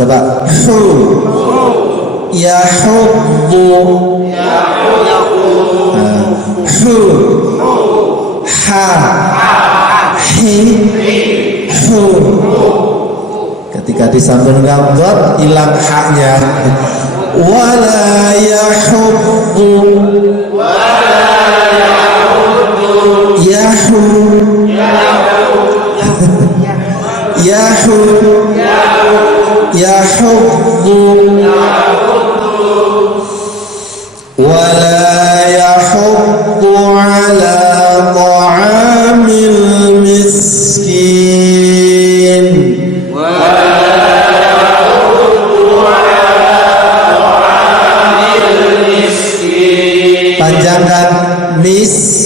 Coba yahuddu ha hi hu. Ketika disambungkan dot hilang haknya. Wala yahuddu yahu yahu yahuddu wala yahuddu ala ta'amil miskin. Panjangkan miskin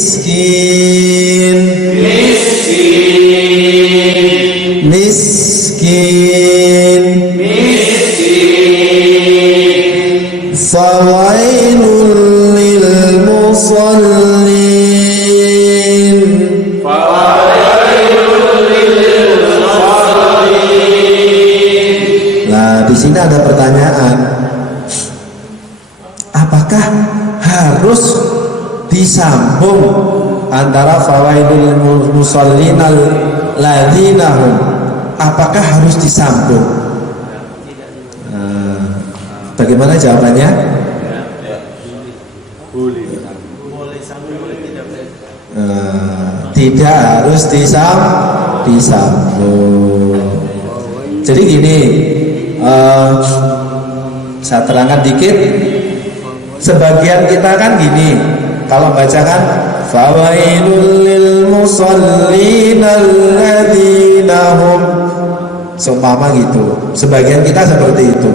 miskin fawailul lil musallin. Nah, di sini ada pertanyaan. Apakah harus disambung antara fawailul musallin alladzina hum? Apakah harus disambung? Bagaimana jawabannya? Tidak harus disambung. Jadi gini, saya terangkan dikit. Sebagian kita kan gini, kalau bacakan fawailul lil musallin alladzina hum, seumpama gitu. Sebagian kita seperti itu.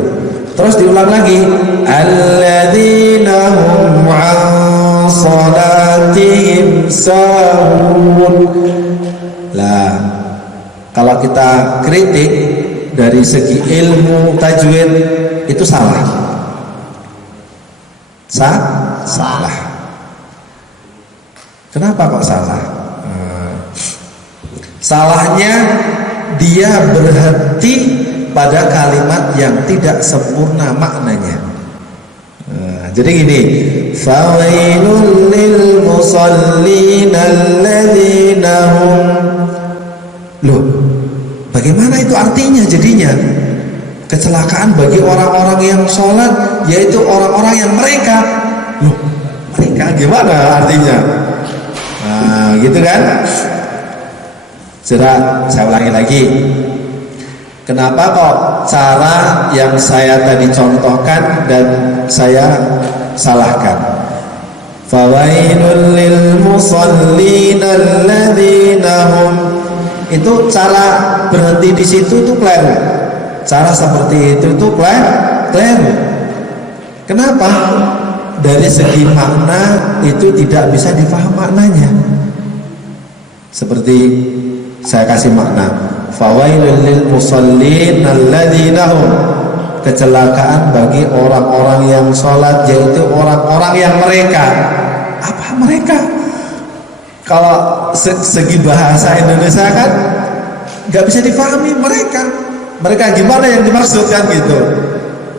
Terus diulang lagi, alladzina hum an salatihim sahun. Lah, kalau kita kritik dari segi ilmu tajwid itu salah. Salah. Kenapa kok salah? Salahnya dia berhenti pada kalimat yang tidak sempurna maknanya. Jadi gini, fawailul lil musallin alladzina hum. Loh, bagaimana itu artinya jadinya? Kecelakaan bagi orang-orang yang sholat, yaitu orang-orang yang mereka. Loh, mereka gimana artinya? Nah, gitu kan? Sudah, saya ulangi lagi. Kenapa kok cara yang saya tadi contohkan dan saya salahkan? Fawailul lil musallin alladzina hum. Itu cara berhenti di situ tuh keliru. Cara seperti itu tuh keliru. Kenapa? Dari segi makna itu tidak bisa difaham maknanya. Seperti saya kasih makna, fawailul lil musallin alladzina hum. Kecelakaan bagi orang-orang yang sholat, yaitu orang-orang yang mereka. Apa mereka? Kalau segi bahasa Indonesia kan nggak bisa difahami mereka. Mereka gimana yang dimaksudkan gitu.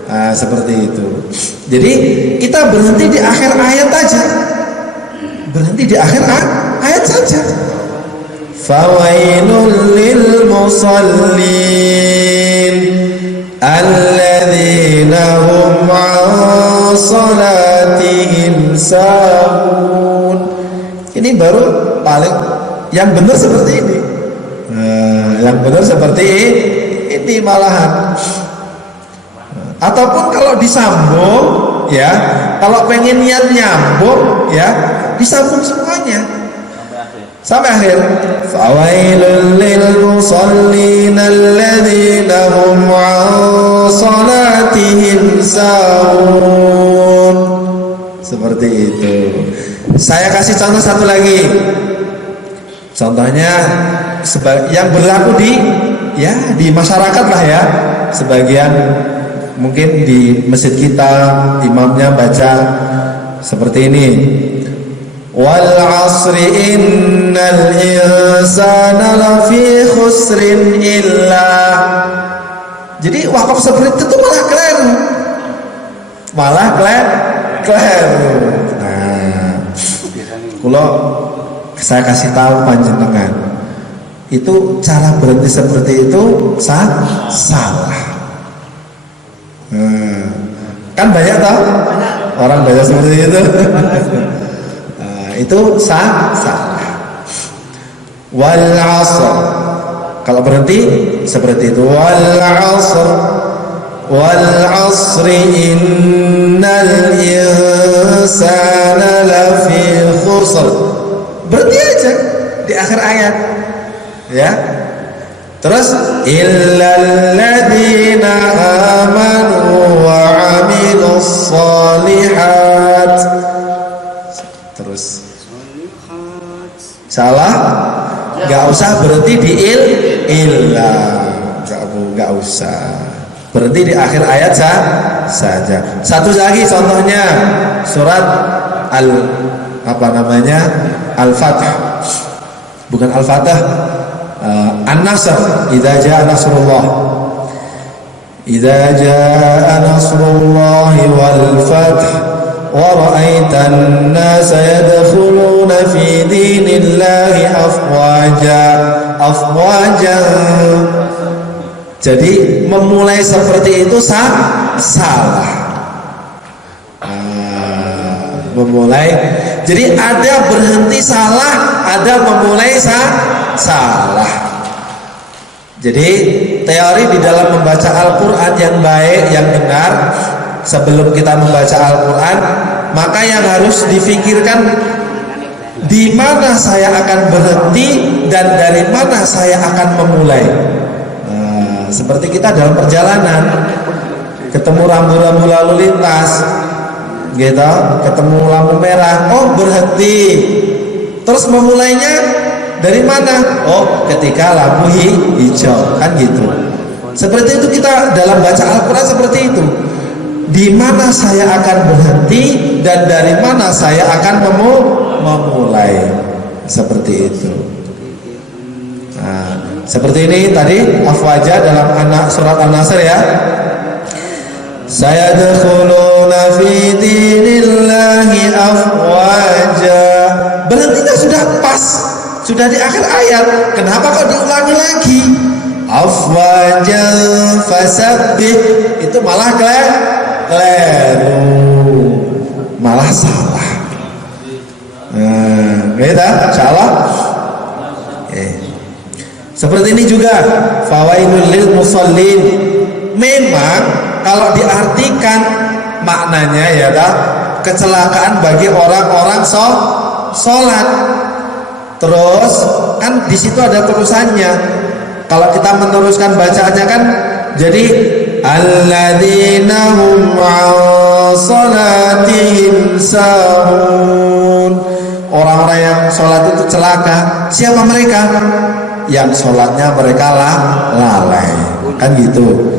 Nah, seperti itu. Jadi kita berhenti di akhir ayat aja. Berhenti di akhir ayat saja. Fawailul lil musallin alladzina hum an salatihim sahun. Ini baru paling yang benar seperti ini. Yang benar seperti ini malahan. Ataupun kalau disambung, ya, kalau pengen niat nyambung, ya, disambung semuanya sampai akhir. Fawailul lil musallin alladzina hum an salatihim sahun. Seperti itu. Saya kasih contoh satu lagi. Contohnya yang berlaku di masyarakat lah ya. Sebagian mungkin di masjid kita imamnya baca seperti ini, wal asri innal insana lafi khusrin illa. Jadi wakaf seperti itu malah keliru, keliru. Nah, kalau saya kasih tahu panjenengan, itu cara berhenti seperti itu salah. Kan banyak tau orang baca seperti itu. Itu salah. Wal asr, kalau berhenti seperti itu, wal asri innal insana lafi khusr. Berhenti aja di akhir ayat, ya. Terus illal ladzina amanu wa amilus shalihat. Terus salah, nggak usah berhenti di illa, nggak usah berhenti di akhir ayat saja. Satu lagi contohnya surat Al-Fath, bukan Al-Fatah, An-Nasr, idza jaa nasrullah, idza jaa nasrullah wal fath wa ra'aitan nasa yadkhuluna fi dinillahi afwaja. Jadi memulai seperti itu salah. Memulai, jadi ada berhenti salah, ada memulai salah. Jadi teori di dalam membaca Al-Quran yang baik, yang benar, sebelum kita membaca Al-Quran, maka yang harus difikirkan, di mana saya akan berhenti dan dari mana saya akan memulai. Seperti kita dalam perjalanan, ketemu rambu-rambu lalu lintas, gitu, ketemu lampu merah, oh berhenti, terus memulainya dari mana? Oh, ketika lampu hijau, kan gitu. Seperti itu kita dalam baca Al-Quran seperti itu. Di mana saya akan berhenti dan dari mana saya akan memulai, seperti itu. Nah, seperti ini tadi afwaja dalam surat An-Nasr, ya. Sayadkhuluna fi dinillahi afwaja. Berhentinya sudah pas, sudah di akhir ayat. Kenapa kok diulangi lagi? Afwajan fasabbih, itu malah keliru, malah salah. Beda, salah. Seperti ini juga fawailul lil musallin. Memang kalau diartikan maknanya, ya tak, kecelakaan bagi orang-orang sholat. Terus kan di situ ada terusannya. Kalau kita meneruskan bacaannya kan jadi alladzina hum 'an salatihim sahun. Orang-orang yang sholat itu celaka. Siapa mereka? Yang sholatnya mereka lalai, kan gitu.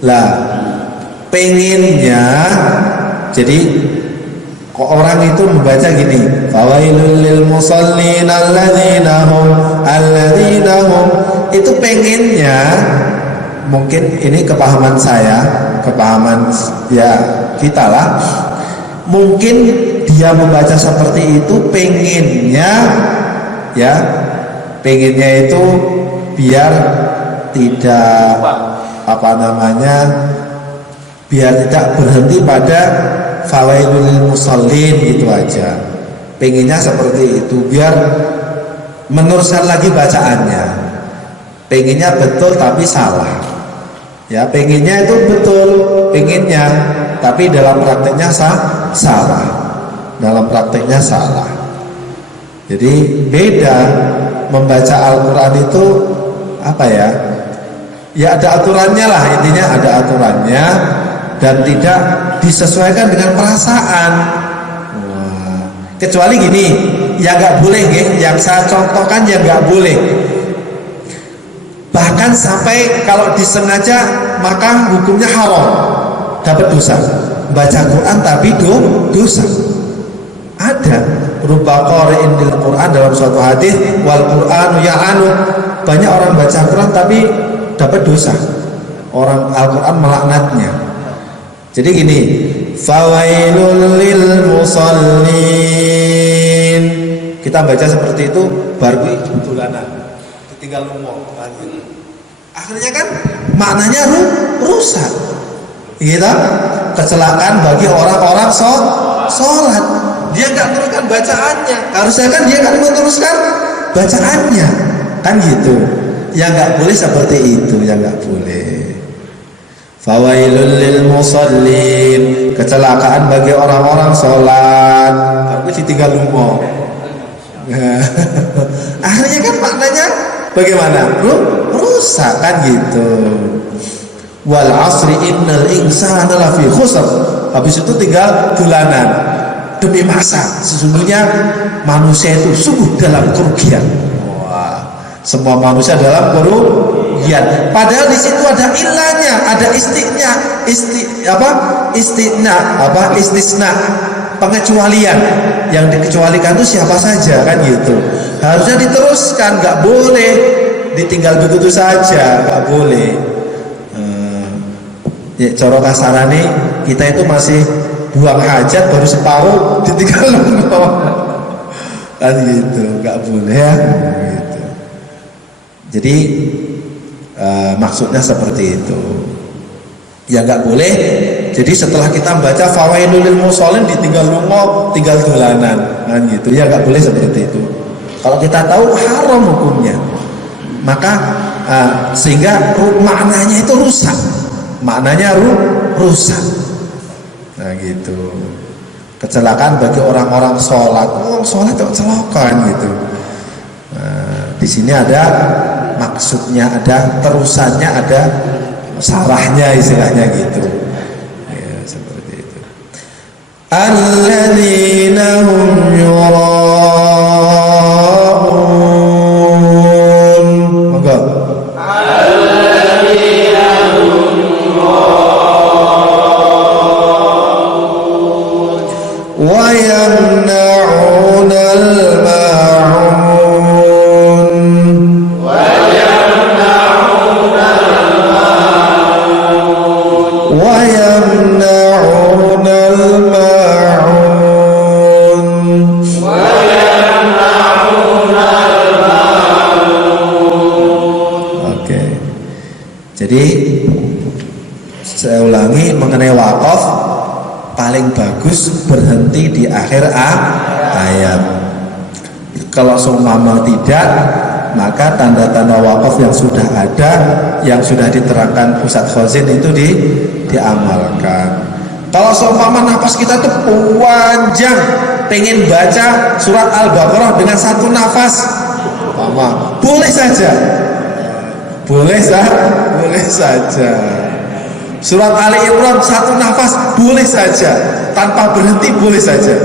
Lah, pengennya jadi kok orang itu membaca gini, fawailul lil musallin alladzina hum, itu pengennya, mungkin ini kepahaman saya, kepahaman ya kita lah, mungkin dia membaca seperti itu pengennya, ya, pengennya itu biar tidak biar tidak berhenti pada fawailul lil musallin gitu aja. Pengennya seperti itu biar meneruskan lagi bacaannya. Pengennya betul tapi salah. Ya, pengennya itu betul, pengennya, tapi dalam prakteknya salah. Dalam prakteknya salah. Jadi beda membaca Al-Quran itu apa ya? Ya ada aturannya lah, intinya ada aturannya dan tidak disesuaikan dengan perasaan. Wah. Kecuali gini, yang nggak boleh, yang saya contohkan yang nggak boleh. Bahkan sampai kalau disengaja maka hukumnya haram, dapat dosa. Baca Quran tapi dosa. Ada rupa qari'in bil Quran dalam suatu hadis, wal Qur'anu ya'anu. Banyak orang baca Quran tapi dapat dosa. Orang Al-Quran melaknatnya. Jadi gini, fawailul lil musallin. Kita baca seperti itu baru dolanan. Tinggal ngomong lagi. Akhirnya kan maknanya rusak. Gitu? Kecelakaan bagi orang-orang sholat. Dia nggak teruskan bacaannya. Harusnya kan dia kan meneruskan bacaannya. Kan gitu. Ya nggak boleh seperti itu. Ya nggak boleh. Fawailul lil musallin. Kecelakaan bagi orang-orang sholat. Baru ditinggal ngomong. Akhirnya kan maknanya bagaimana? Rusak kan gitu. Wal asri innal insana lafi khusr. Habis itu tinggal dolanan. Demi masa sesungguhnya manusia itu sungguh dalam kerugian. Wah, semua manusia dalam kerugian. Padahal di situ ada ilahnya, ada istisna, pengecualian. Yang dikecualikan itu siapa saja kan gitu. Harusnya diteruskan, nggak boleh ditinggal begitu saja, nggak boleh. Ya, cara kasarane kita itu masih buang hajat baru separuh ditinggal ngomong. Kan gitu, nggak boleh ya. Gitu. Jadi maksudnya seperti itu. Ya nggak boleh. Jadi setelah kita baca fawailul lil musallin ditinggal ngomong, tinggal dolanan, kan gitu. Ya nggak boleh seperti itu. Kalau kita tahu haram hukumnya, maka sehingga maknanya itu rusak. Maknanya rusak. Nah gitu. Kecelakaan bagi orang-orang sholat. Sholat kok celaka gitu. Nah, di sini ada maksudnya, ada terusannya, ada sarahnya istilahnya gitu. Ya, seperti itu. Alladzina hum yura'un. Monggo. ويمنعون الماعون ويمنعون الماعون Oke. Jadi saya ulangi mengenai wakaf, paling bagus berhenti di akhir ayat. Kalau seumpama tidak, maka tanda-tanda wakaf yang sudah ada, yang sudah diterangkan Ustadz Khozin itu diamalkan. Kalau seumpama nafas kita tuh panjang, pengen baca surat Al-Baqarah dengan satu nafas, boleh saja, boleh saja. Surat Ali Imran satu nafas boleh saja, tanpa berhenti boleh saja.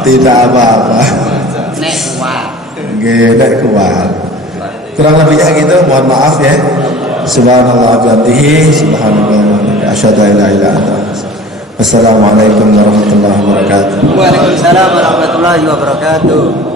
Tidak apa-apa. Nek kuat. Kurang lebihnya gitu, mohon maaf ya. Subhanallah bihamdihi, subhanallah, asyhadu an la ilaha illallah. Wassalamualaikum warahmatullahi wabarakatuh. Waalaikumsalam warahmatullahi wabarakatuh.